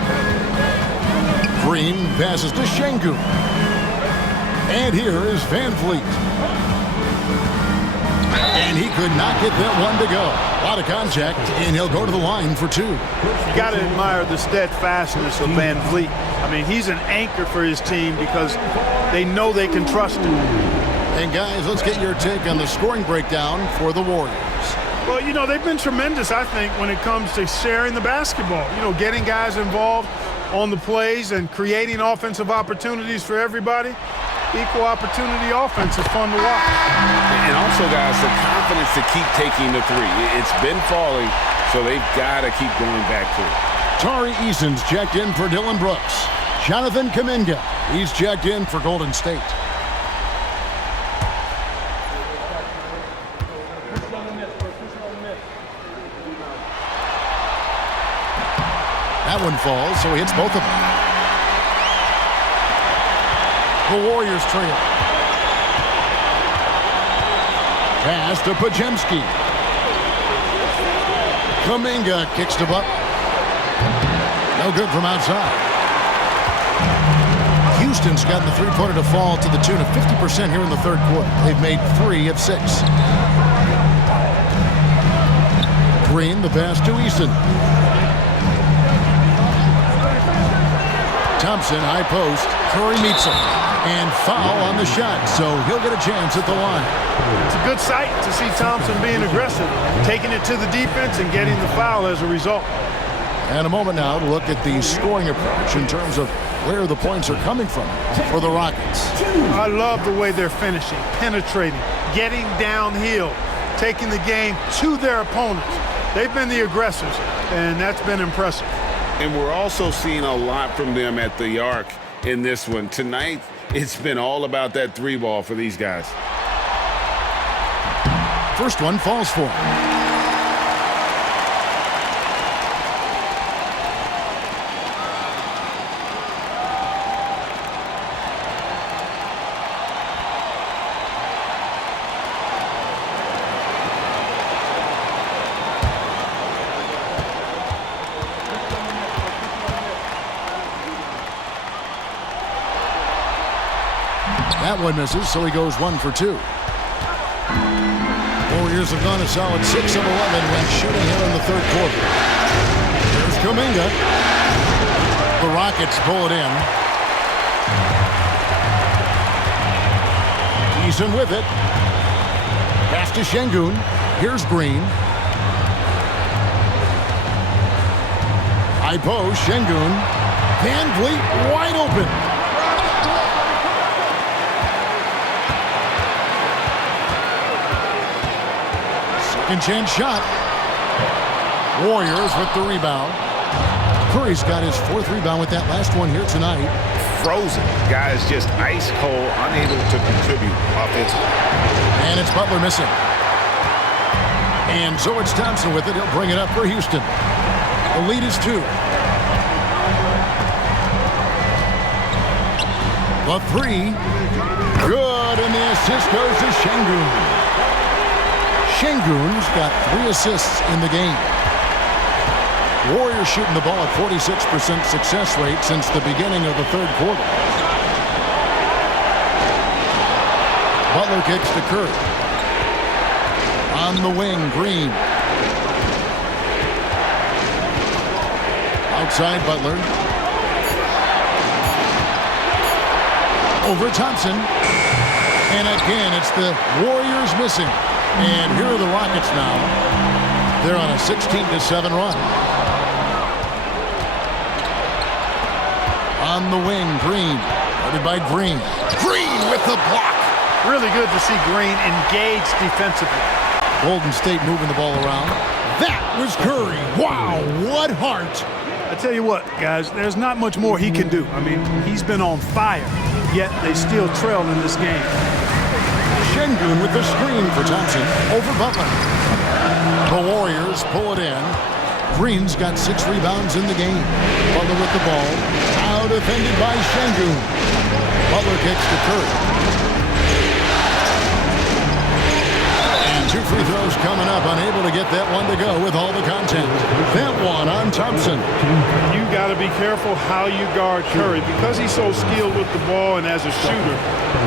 Green passes to Şengün. And here is Van Vliet. And he could not get that one to go. A lot of contact, and he'll go to the line for 2. You got to admire the steadfastness of Van Vliet. I mean, he's an anchor for his team because they know they can trust him. And guys, let's get your take on the scoring breakdown for the Warriors. Well, you know, they've been tremendous, I think, when it comes to sharing the basketball. You know, getting guys involved on the plays and creating offensive opportunities for everybody. Equal opportunity offense is fun to watch. And also, guys, the confidence to keep taking the 3. It's been falling, so they've got to keep going back to it. Tari Eason's checked in for Dylan Brooks. Jonathan Kuminga, he's checked in for Golden State. That one falls, so he hits both of them. The Warriors trail. Pass to Podziemski. Kuminga kicks to Butler. No good from outside. Houston's gotten the three-pointer to fall to the tune of 50% here in the third quarter. They've made 3 of 6. Green, the pass to Eason. Thompson, high post. Curry meets him. And foul on the shot, so he'll get a chance at the line. It's a good sight to see Thompson being aggressive, taking it to the defense and getting the foul as a result. And a moment now to look at the scoring approach in terms of where the points are coming from for the Rockets. I love the way they're finishing, penetrating, getting downhill, taking the game to their opponents. They've been the aggressors, and that's been impressive. And we're also seeing a lot from them at the arc in this one. Tonight, it's been all about that three ball for these guys. First one falls for him. That one misses, so he goes 1 for 2. Warriors have gone a solid 6 of 11 when shooting here in the third quarter. Here's Kuminga. The Rockets pull it in. Eason with it. Pass to Şengün. Here's Green. High post, Şengün. Van Vliet wide open. Second chance shot. Warriors with the rebound. Curry's got his 4th rebound with that last one here tonight. Frozen. Guys just ice cold, unable to contribute offensively. And it's Butler missing. And so it's Thompson with it. He'll bring it up for Houston. The lead is 2. The 3. Good, and the assist goes to Şengün. Şengün's got 3 assists in the game. Warriors shooting the ball at 46% success rate since the beginning of the third quarter. Butler kicks to Curry. On the wing, Green. Outside Butler. Over Thompson. And again, it's the Warriors missing. And here are the Rockets now. They're on a 16-7 run. On the wing, Green. Guarded by Green. Green with the block. Really good to see Green engaged defensively. Golden State moving the ball around. That was Curry. Wow, what heart. I tell you what, guys, there's not much more he can do. I mean, he's been on fire, yet they still trail in this game. Şengün with the screen for Thompson over Butler. The Warriors pull it in. Green's got 6 rebounds in the game. Butler with the ball. Out defended by Şengün. Butler kicks to Curry. And 2 free throws coming up. Unable to get that one to go with all the content. That one on Thompson. You got to be careful how you guard Curry. Because he's so skilled with the ball and as a shooter,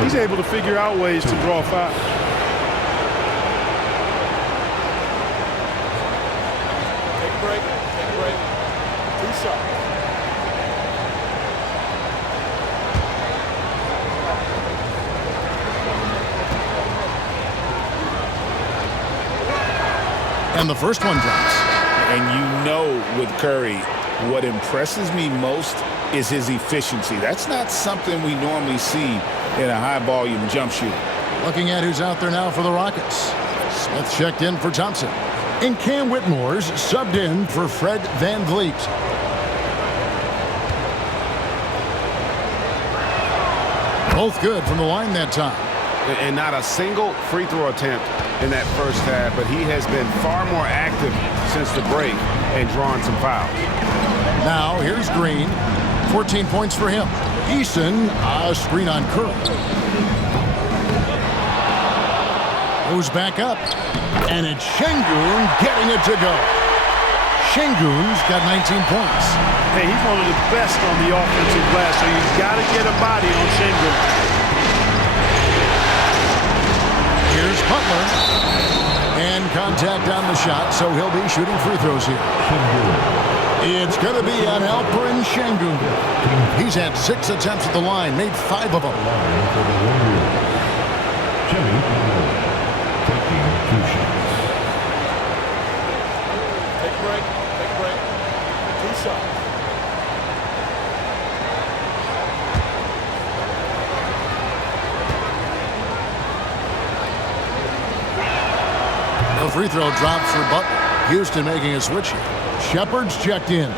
he's able to figure out ways to draw fouls. Take a break. Take a break. 2 shots. And the first one drops. And you know with Curry, what impresses me most is his efficiency. That's not something we normally see in a high-volume jump shooter. Looking at who's out there now for the Rockets. Smith checked in for Thompson. And Cam Whitmore's subbed in for Fred Van Vliet. Both good from the line that time. And not a single free throw attempt in that first half, but he has been far more active since the break and drawn some fouls. Now here's Green. 14 points for him. Eason, a screen on Curry. Goes back up. And it's Şengün getting it to go. Şengün's got 19 points. Hey, he's one of the best on the offensive glass, so you've got to get a body on Şengün. Here's Butler. And contact on the shot, so he'll be shooting free throws here. It's going to be on Alperen Şengün. He's had 6 attempts at the line, made 5 of them. Jimmy taking 2 shots. Take a break. Take a break. 2 shots. No free throw drops for Butler. Houston making a switch here. Shepard's checked in.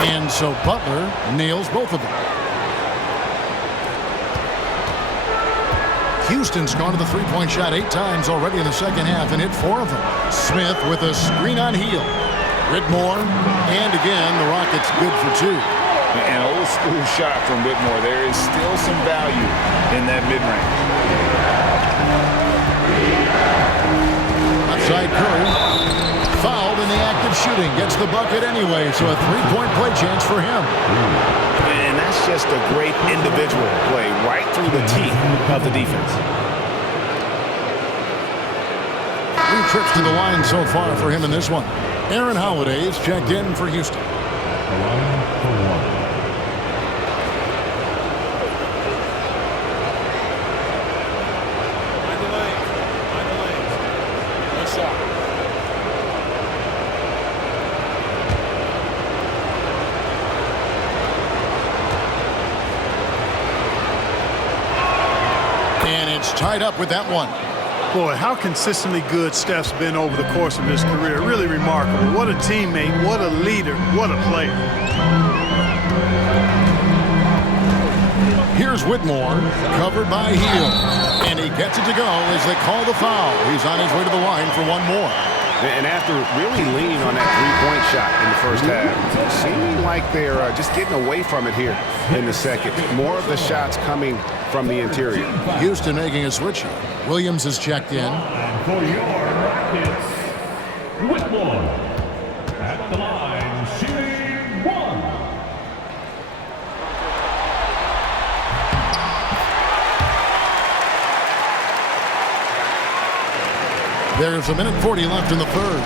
And so Butler nails both of them. Houston's gone to the three-point shot 8 times already in the second half and hit 4 of them. Smith with a screen on heel. Whitmore, and again, the Rockets good for 2. An old school shot from Whitmore. There is still some value in that mid-range. Outside Curry. Fouled in the act of shooting. Gets the bucket anyway, so a 3-point play chance for him. And that's just a great individual play right through the teeth of the defense. 3 trips to the line so far for him in this one. Aaron Holiday's checked in for Houston. Line for 1. Mind the lanes. Mind the lanes. Nice shot. And it's tied up with that one. Boy, how consistently good Steph's been over the course of his career. Really remarkable. What a teammate, what a leader, what a player. Here's Whitmore, covered by Heel. And he gets it to go as they call the foul. He's on his way to the line for one more. And after really leaning on that three-point shot in the first half, seeming like they're just getting away from it here in the second. More of the shots coming from the interior. Houston making a switch here. Williams is checked in. And for your Rockets, Whitmore. At the line, shooting 1. There's 1:40 left in the third.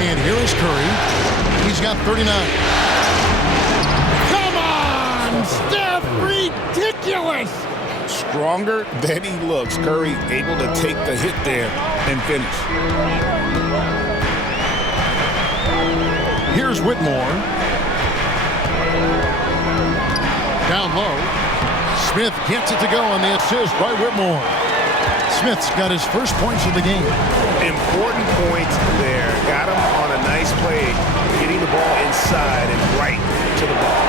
And here is Curry. He's got 39. Come on, Steph! Ridiculous! Stronger than he looks. Curry able to take the hit there and finish. Here's Whitmore. Down low. Smith gets it to go on the assist by Whitmore. Smith's got his first points of the game. Important points there. Got him on a nice play, getting the ball inside and right to the ball.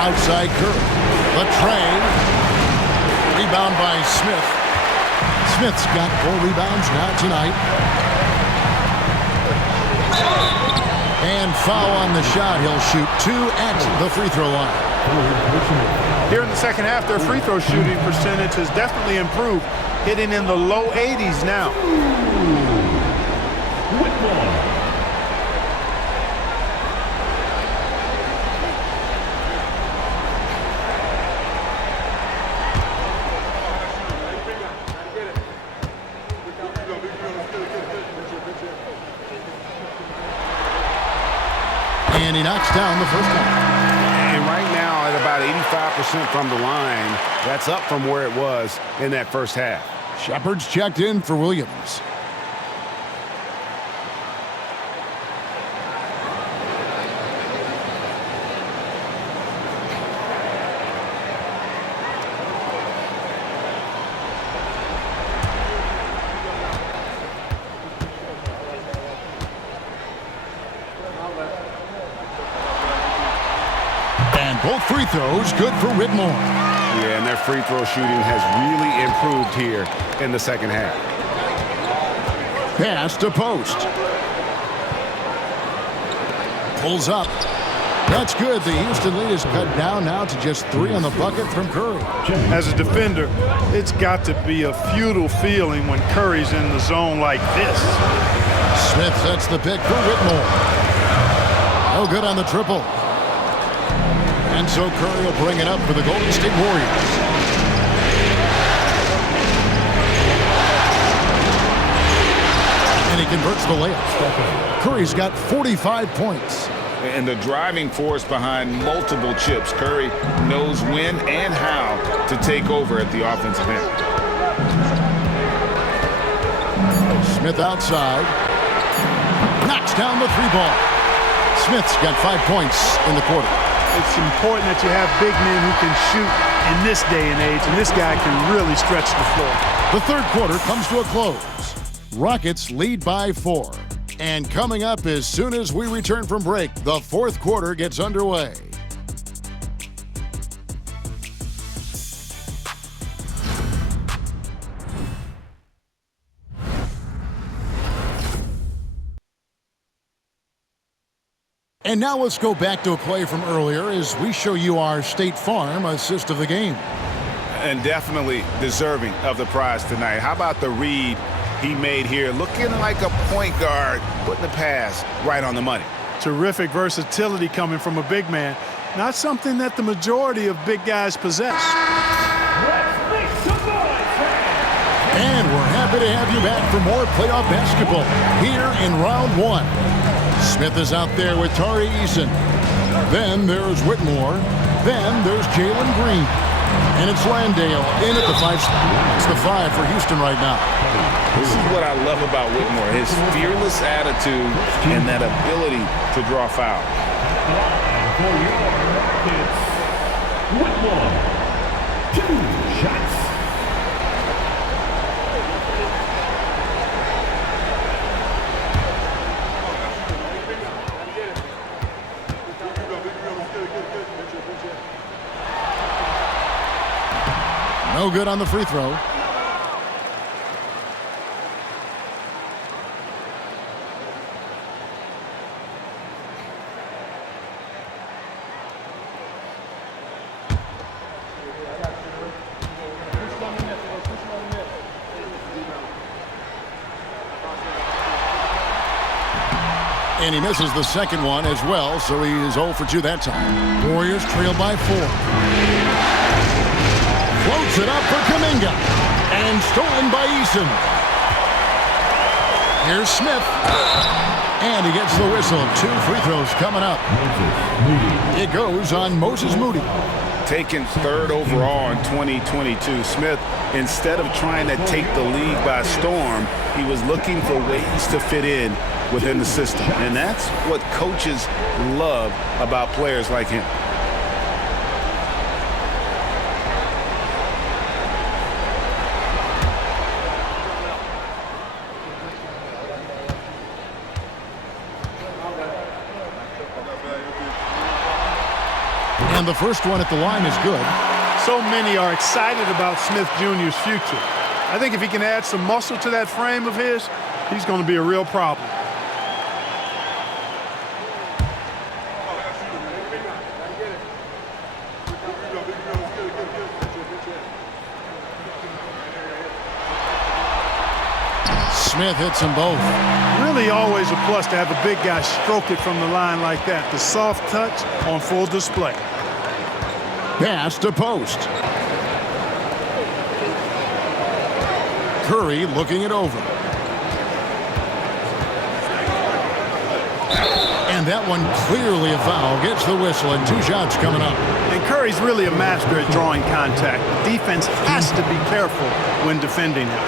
Outside Curry. The tray. Rebound by Smith. Smith's got 4 rebounds now tonight. And foul on the shot. He'll shoot 2 at the free throw line. Here in the second half, their free throw shooting percentage has definitely improved, hitting in the low 80s now. Whitmore. And he knocks down the first one. And right now at about 85% from the line, that's up from where it was in that first half. Shepard's checked in for Williams. Both free throws good for Whitmore. Yeah, and their free throw shooting has really improved here in the second half. Pass to post. Pulls up. That's good. The Houston lead is cut down now to just 3 on the bucket from Curry. As a defender, it's got to be a futile feeling when Curry's in the zone like this. Smith sets the pick for Whitmore. No good on the triple. And so Curry will bring it up for the Golden State Warriors. And he converts the layup. Curry's got 45 points. And the driving force behind multiple chips. Curry knows when and how to take over at the offensive end. Smith outside. Knocks down the 3-ball. Smith's got 5 points in the quarter. It's important that you have big men who can shoot in this day and age, and this guy can really stretch the floor. The third quarter comes to a close. Rockets lead by 4. And coming up as soon as we return from break, the fourth quarter gets underway. And now let's go back to a play from earlier as we show you our State Farm assist of the game. And definitely deserving of the prize tonight. How about the read he made here, looking like a point guard, putting the pass right on the money. Terrific versatility coming from a big man. Not something that the majority of big guys possess. And we're happy to have you back for more playoff basketball here in round 1. Smith is out there with Tari Eason. Then there's Whitmore. Then there's Jalen Green. And it's Landale in at the 5. It's the 5 for Houston right now. This is what I love about Whitmore, his fearless attitude and that ability to draw foul. For your Rockets, Whitmore, 2 shots. No good on the free throw. And he misses the second one as well, so he is 0 for 2 that time. Warriors trail by 4. Floats it up for Kuminga. And stolen by Eason. Here's Smith. And he gets the whistle. 2 free throws coming up. It goes on Moses Moody. Taken 3rd overall in 2022, Smith, instead of trying to take the league by storm, he was looking for ways to fit in within the system. And that's what coaches love about players like him. And the first one at the line is good. So many are excited about Smith Jr.'s future. I think if he can add some muscle to that frame of his, he's going to be a real problem. Smith hits them both. Really always a plus to have a big guy stroke it from the line like that. The soft touch on full display. Pass to post. Curry looking it over. And that one clearly a foul. Gets the whistle and 2 shots coming up. And Curry's really a master at drawing contact. The defense has to be careful when defending him.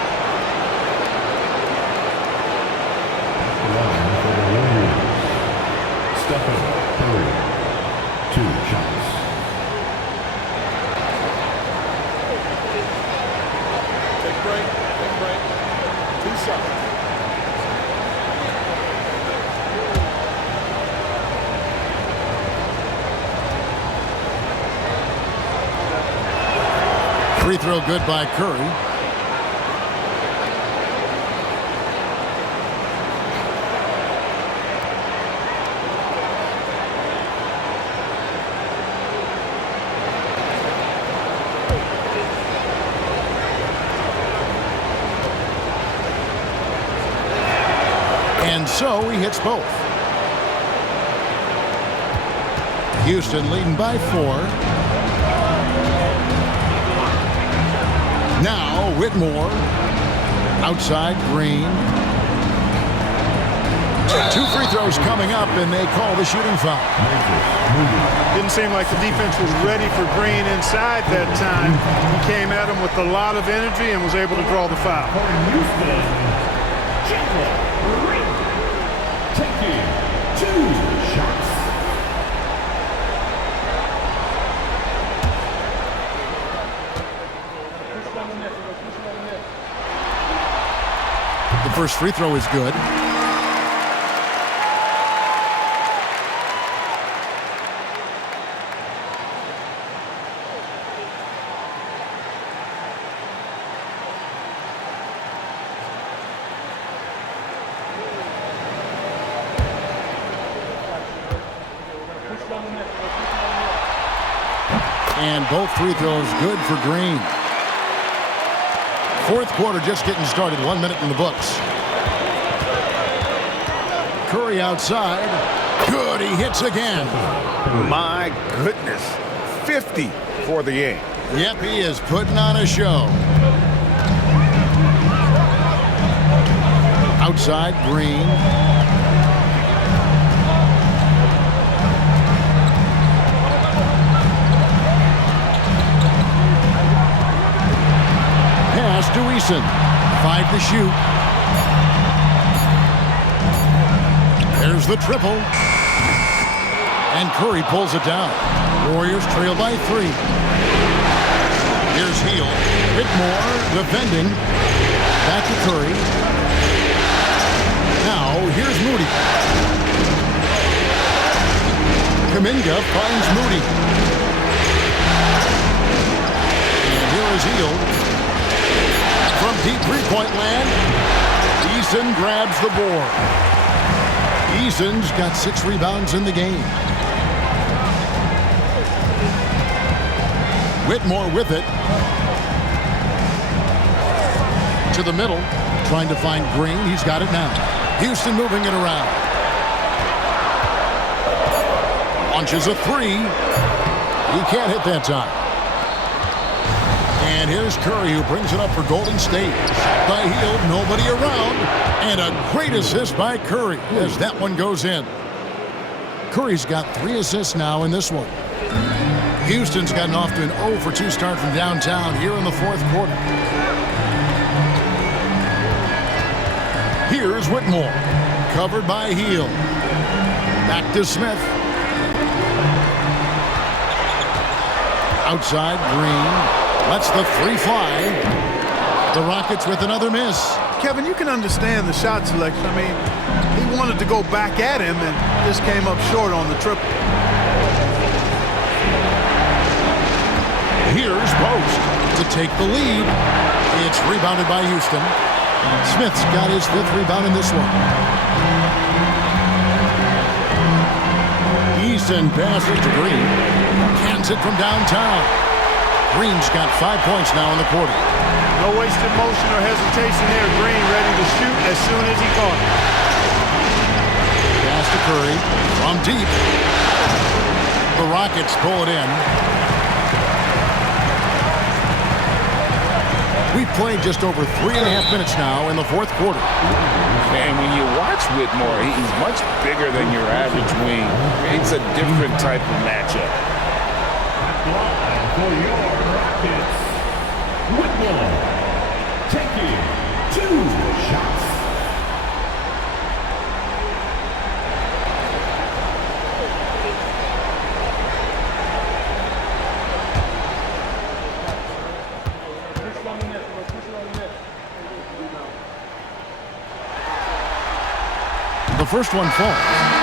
Curry, 2 shots. Take break. 2 shots. Free throw good by Curry. so he hits both. Houston leading by 4. Now Whitmore. Outside Green. 2 free throws coming up, and they call the shooting foul. Didn't seem like the defense was ready for Green inside that time. He came at him with a lot of energy and was able to draw the foul. Houston, Jalen Green, taking 2 shots. The first free throw is good. And both free throws good for Green. Fourth quarter just getting started. 1 minute in the books. Curry outside. Good, he hits again. My goodness. 50 for the game. Yep, he is putting on a show. Outside Green. Pass to Eason. 5 to shoot. There's the triple. And Curry pulls it down. Warriors trail by 3. Here's Hill. Whitmore defending. Back to Curry. Now here's Moody. Kuminga finds Moody. And here is Hill. From deep three-point land, Eason grabs the board. Eason's got 6 rebounds in the game. Whitmore with it. To the middle, trying to find Green. He's got it now. Houston moving it around. Launches a 3. He can't hit that time. And here's Curry, who brings it up for Golden State. Shot by Hill, nobody around. And a great assist by Curry as that one goes in. Curry's got 3 assists now in this one. Houston's gotten off to an 0 for 2 start from downtown here in the fourth quarter. Here's Whitmore, covered by Hill. Back to Smith. Outside Green. Lets the 3 fly. The Rockets with another miss. Kevin, you can understand the shot selection. I mean, he wanted to go back at him and just came up short on the triple. Here's Post to take the lead. It's rebounded by Houston. Smith's got his 5th rebound in this one. Eason passes to Green. Cans it from downtown. Green's got 5 points now in the quarter. No wasted motion or hesitation there. Green ready to shoot as soon as he caught it. Pass to Curry from deep. The Rockets pull it in. We've played just over 3.5 minutes now in the fourth quarter. And when you watch Whitmore, he's much bigger than your average wing. It's a different type of matchup. For your Rockets, Whitmore taking 2 shots. The first one falls,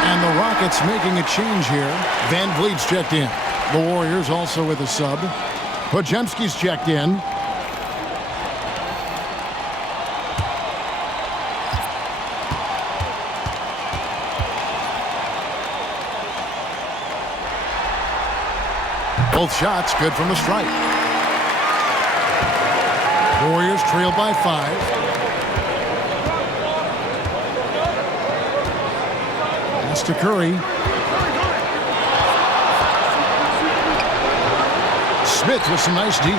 and the Rockets making a change here. Van Vliet's checked in. The Warriors also with a sub. Podziemski's checked in. Both shots good from the stripe. Warriors trail by 5. to Curry. Smith with some nice D.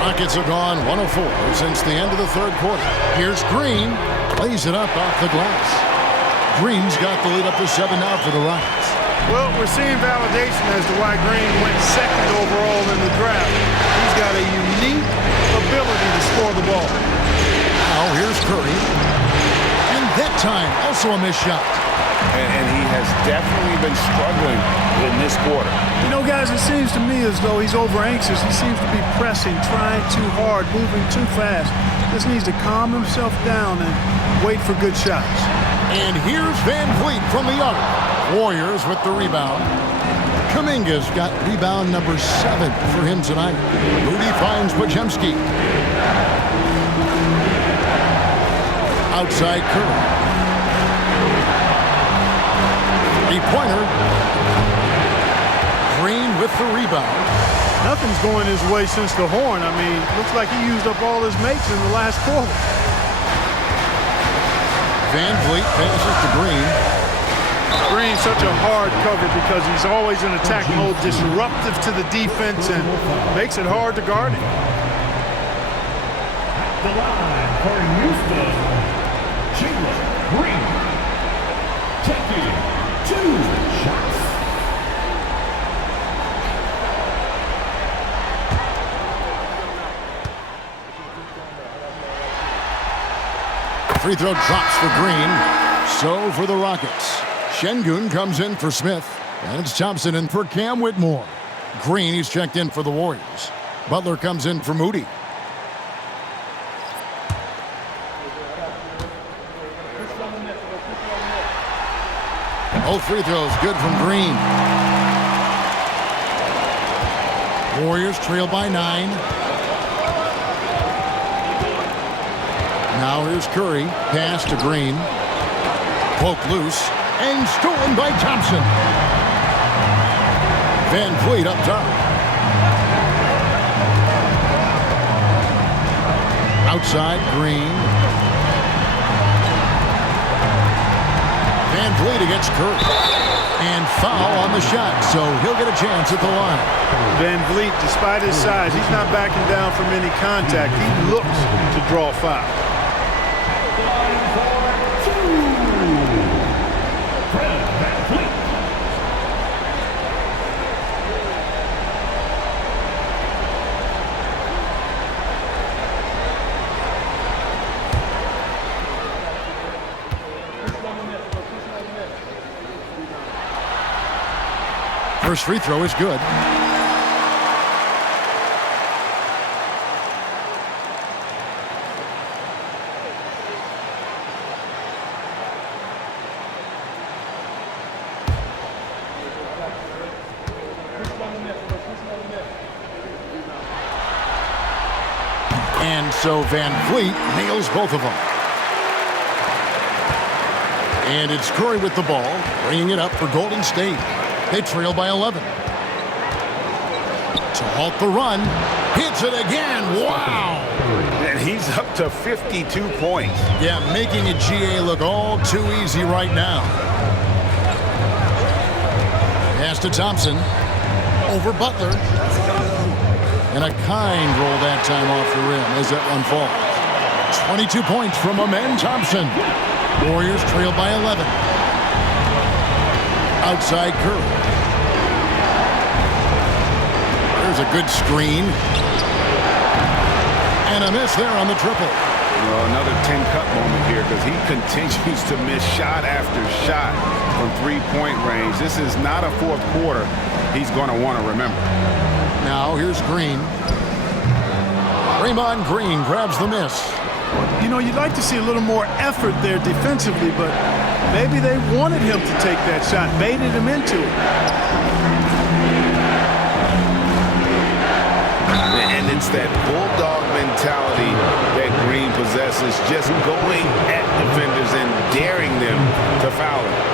Rockets have gone 104 since the end of the third quarter. Here's Green. Lays it up off the glass. Green's got the lead up to 7 now for the Rockets. Well, we're seeing validation as to why Green went second overall in the draft. He's got a unique ability to score the ball. Now here's Curry. And that time, also a missed shot. And he has definitely been struggling in this quarter. You know, guys, it seems to me as though he's over-anxious. He seems to be pressing, trying too hard, moving too fast. Just needs to calm himself down and wait for good shots. And here's Van Vliet from the arc. Warriors with the rebound. Kuminga's got rebound number 7 for him tonight. Moody finds Podziemski. Outside Curry. Three-pointer. Green with the rebound. Nothing's going his way since the horn. I mean, looks like he used up all his mates in the last quarter. Van Vliet passes to Green. Green's such a hard cover because he's always in attack mode, disruptive to the defense, and makes it hard to guard him. The line for Houston, Jalen Green, taking 2 shots. Free throw drops for Green. So for the Rockets. Şengün comes in for Smith. And it's Thompson in for Cam Whitmore. Green, he's checked in for the Warriors. Butler comes in for Moody. Both free throws good from Green. Warriors trail by 9. Now here's Curry. Pass to Green. Poked loose. And stolen by Thompson. Van Vliet up top. Outside, Green. Van Vliet against Curry. And foul on the shot, so he'll get a chance at the line. Van Vliet, despite his size, he's not backing down from any contact. He looks to draw foul. First free throw is good. And so Van Vliet nails both of them. And it's Curry with the ball, bringing it up for Golden State. They trail by 11. To halt the run. Hits it again. Wow. And he's up to 52 points. Yeah, making a GA look all too easy right now. Pass to Thompson. Over Butler. And a kind roll that time off the rim as that one falls. 22 points from Amen Thompson. Warriors trail by 11. Outside Curry. There's a good screen. And a miss there on the triple. Well, another 10-cut moment here because he continues to miss shot after shot from three-point range. This is not a fourth quarter he's going to want to remember. Now here's Green. Draymond Green grabs the miss. You know, you'd like to see a little more effort there defensively, but maybe they wanted him to take that shot, baited him into it. And it's that bulldog mentality that Green possesses, just going at defenders and daring them to foul him.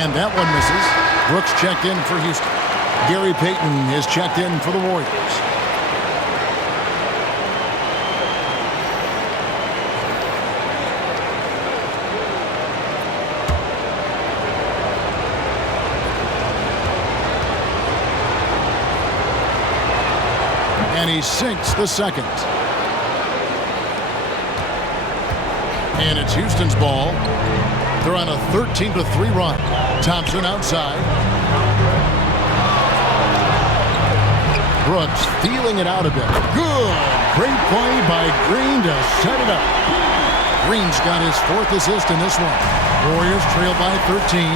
And that one misses. Brooks checked in for Houston. Gary Payton is checked in for the Warriors. And he sinks the second. And it's Houston's ball. They're on a 13-3 run. Thompson outside. Brooks feeling it out a bit. Good. Great play by Green to set it up. Green's got his 4th assist in this one. Warriors trail by 13.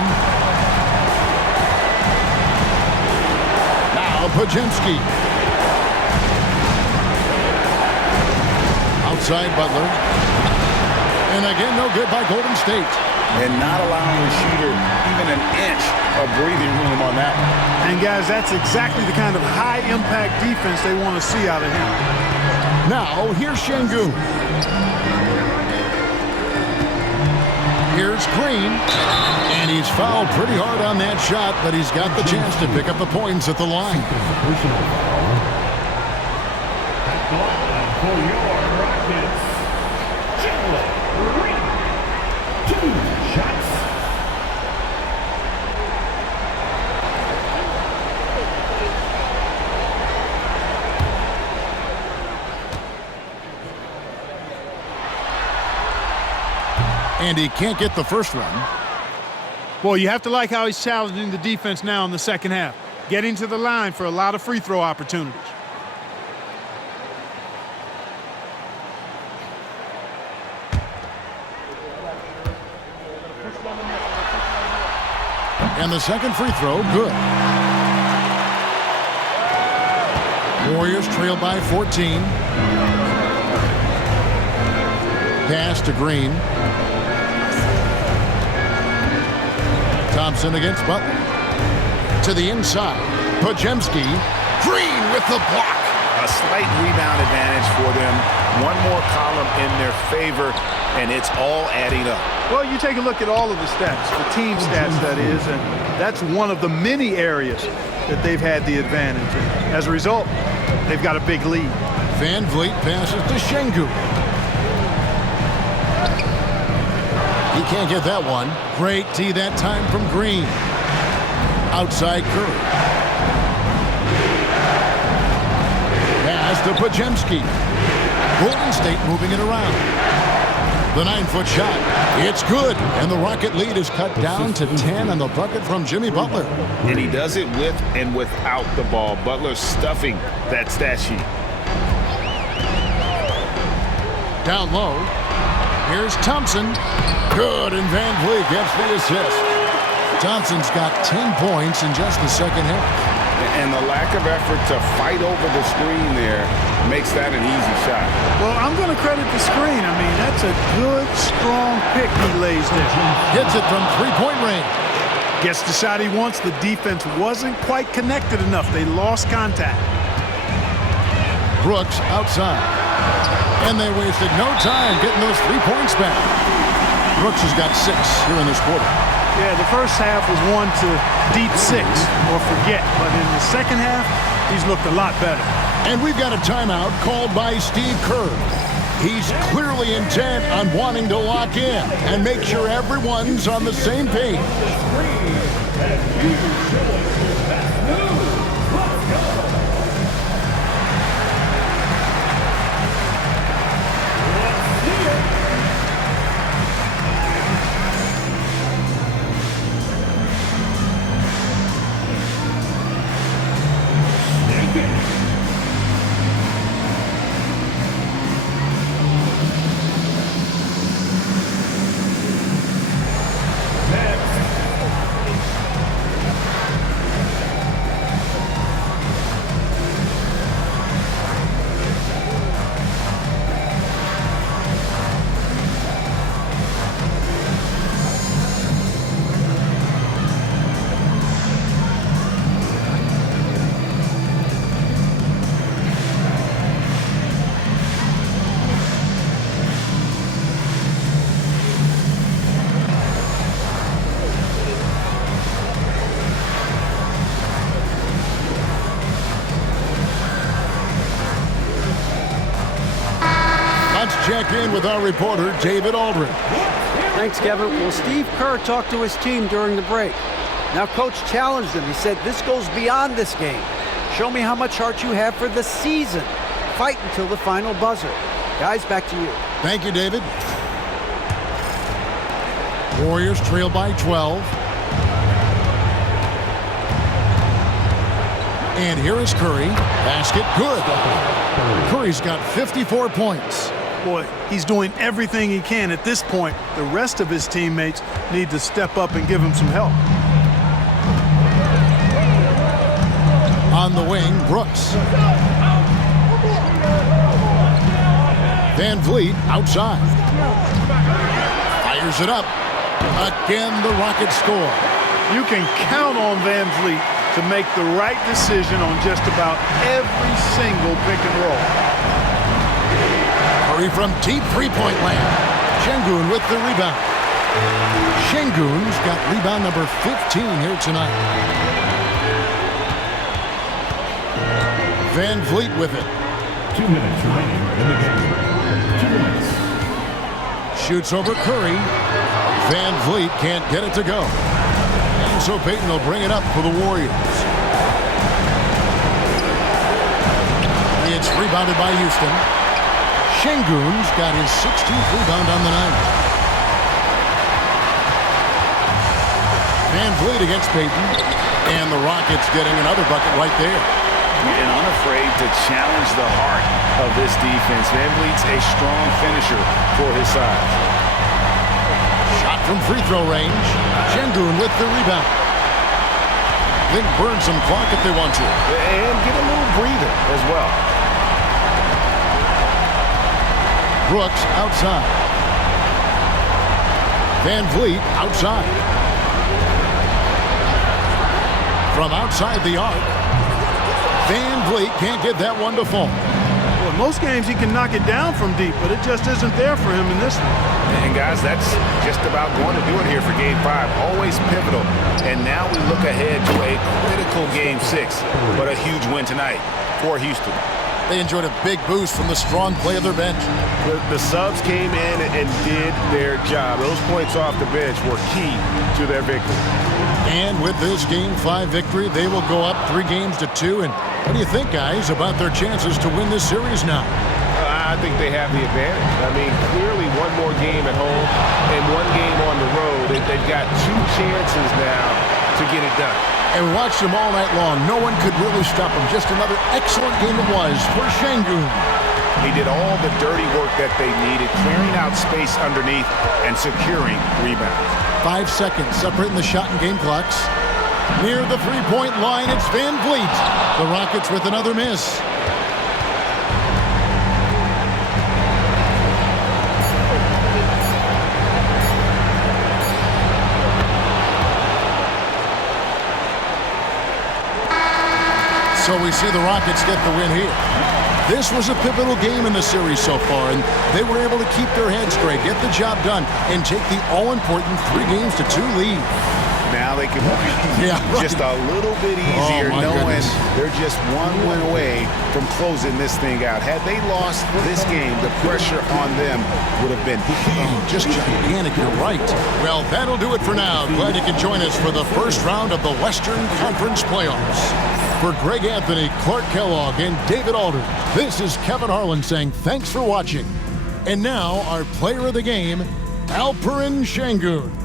Now Pajemski. Outside Butler. And again, no good by Golden State. And not allowing the shooter even an inch of breathing room on that one. And guys, that's exactly the kind of high-impact defense they want to see out of him. Now, here's Şengün. Here's Green. And he's fouled pretty hard on that shot, but he's got the chance to pick up the points at the line. For your Rockets, Jalen Green. 2 shots. And he can't get the first one. Well, you have to like how he's challenging the defense now in the second half. Getting to the line for a lot of free throw opportunities. And the second free throw, good. Warriors trail by 14. Pass to Green. Thompson against Butler. To the inside. Pajemski. Green with the block. A slight rebound advantage for them. One more column in their favor, and it's all adding up. Well, you take a look at all of the stats, the team stats, that is, and that's one of the many areas that they've had the advantage. And as a result, they've got a big lead. Van Vliet passes to Şengün. He can't get that one. Great tee that time from Green. Outside Curry. Pass to Pajemski. Golden State moving it around. The 9-foot shot. It's good. And the Rocket lead is cut down to 10 on the bucket from Jimmy Butler. And he does it with and without the ball. Butler stuffing that stat sheet. Down low. Here's Thompson. Good, and Van Vliet gets the assist. Thompson's got 10 points in just the second half. And the lack of effort to fight over the screen there makes that an easy shot. Well, I'm going to credit the screen. I mean, that's a good, strong pick he lays there. Hits it from three-point range. Gets the shot he wants. The defense wasn't quite connected enough. They lost contact. Brooks outside. And they wasted no time getting those 3 points back. Brooks has got 6 here in this quarter. Yeah, the first half was one to deep 6 or forget. But in the second half, he's looked a lot better. And we've got a timeout called by Steve Kerr. He's clearly intent on wanting to lock in and make sure everyone's on the same page. with our reporter, David Aldridge. Thanks, Kevin. Well, Steve Kerr talked to his team during the break. Now, Coach challenged him. He said, this goes beyond this game. Show me how much heart you have for the season. Fight until the final buzzer. Guys, back to you. Thank you, David. Warriors trail by 12. And here is Curry. Basket good. Curry's got 54 points. Boy, he's doing everything he can at this point. The rest of his teammates need to step up and give him some help. On the wing, Brooks. Van Vliet outside. Fires it up. Again, the Rockets score. You can count on Van Vliet to make the right decision on just about every single pick and roll. Curry from deep three-point land. Şengün with the rebound. Şengün's got rebound number 15 here tonight. Van Vliet with it. 2 minutes remaining in the game. 2 minutes. Shoots over Curry. Van Vliet can't get it to go. And so Payton will bring it up for the Warriors. It's rebounded by Houston. Şengün's got his 16th rebound on the night. Van Vliet against Payton. And the Rockets getting another bucket right there. And unafraid to challenge the heart of this defense. Van Vliet's a strong finisher for his size. Shot from free throw range. Şengün with the rebound. They can burn some clock if they want to. And get a little breather as well. Brooks outside. Van Vliet outside. From outside the arc. Van Vliet can't get that one to fall. Well, in most games he can knock it down from deep, but it just isn't there for him in this one. And guys, that's just about going to do it here for Game 5. Always pivotal. And now we look ahead to a critical Game 6. But a huge win tonight for Houston. They enjoyed a big boost from the strong play of their bench. The subs came in and did their job. Those points off the bench were key to their victory. And with this Game 5 victory, they will go up 3-2. And what do you think, guys, about their chances to win this series now? I think they have the advantage. I mean, clearly one more game at home and one game on the road. They've got 2 chances now to get it done. And we watched them all night long. No one could really stop them. Just another excellent game it was for Şengün. He did all the dirty work that they needed, clearing out space underneath and securing rebounds. 5 seconds separating the shot and game clocks. Near the three-point line, it's Van Vliet. The Rockets with another miss. So we see the Rockets get the win here. This was a pivotal game in the series so far, and they were able to keep their heads straight, get the job done, and take the all-important 3-2 lead. Now they can just a little bit easier knowing they're just one win away from closing this thing out. Had they lost this game, the pressure on them would have been just gigantic. You're right. Well, that'll do it for now. Glad you could join us for the first round of the Western Conference Playoffs. For Greg Anthony, Clark Kellogg, and David Aldridge, this is Kevin Harlan saying thanks for watching. And now, our player of the game, Alperen Şengün.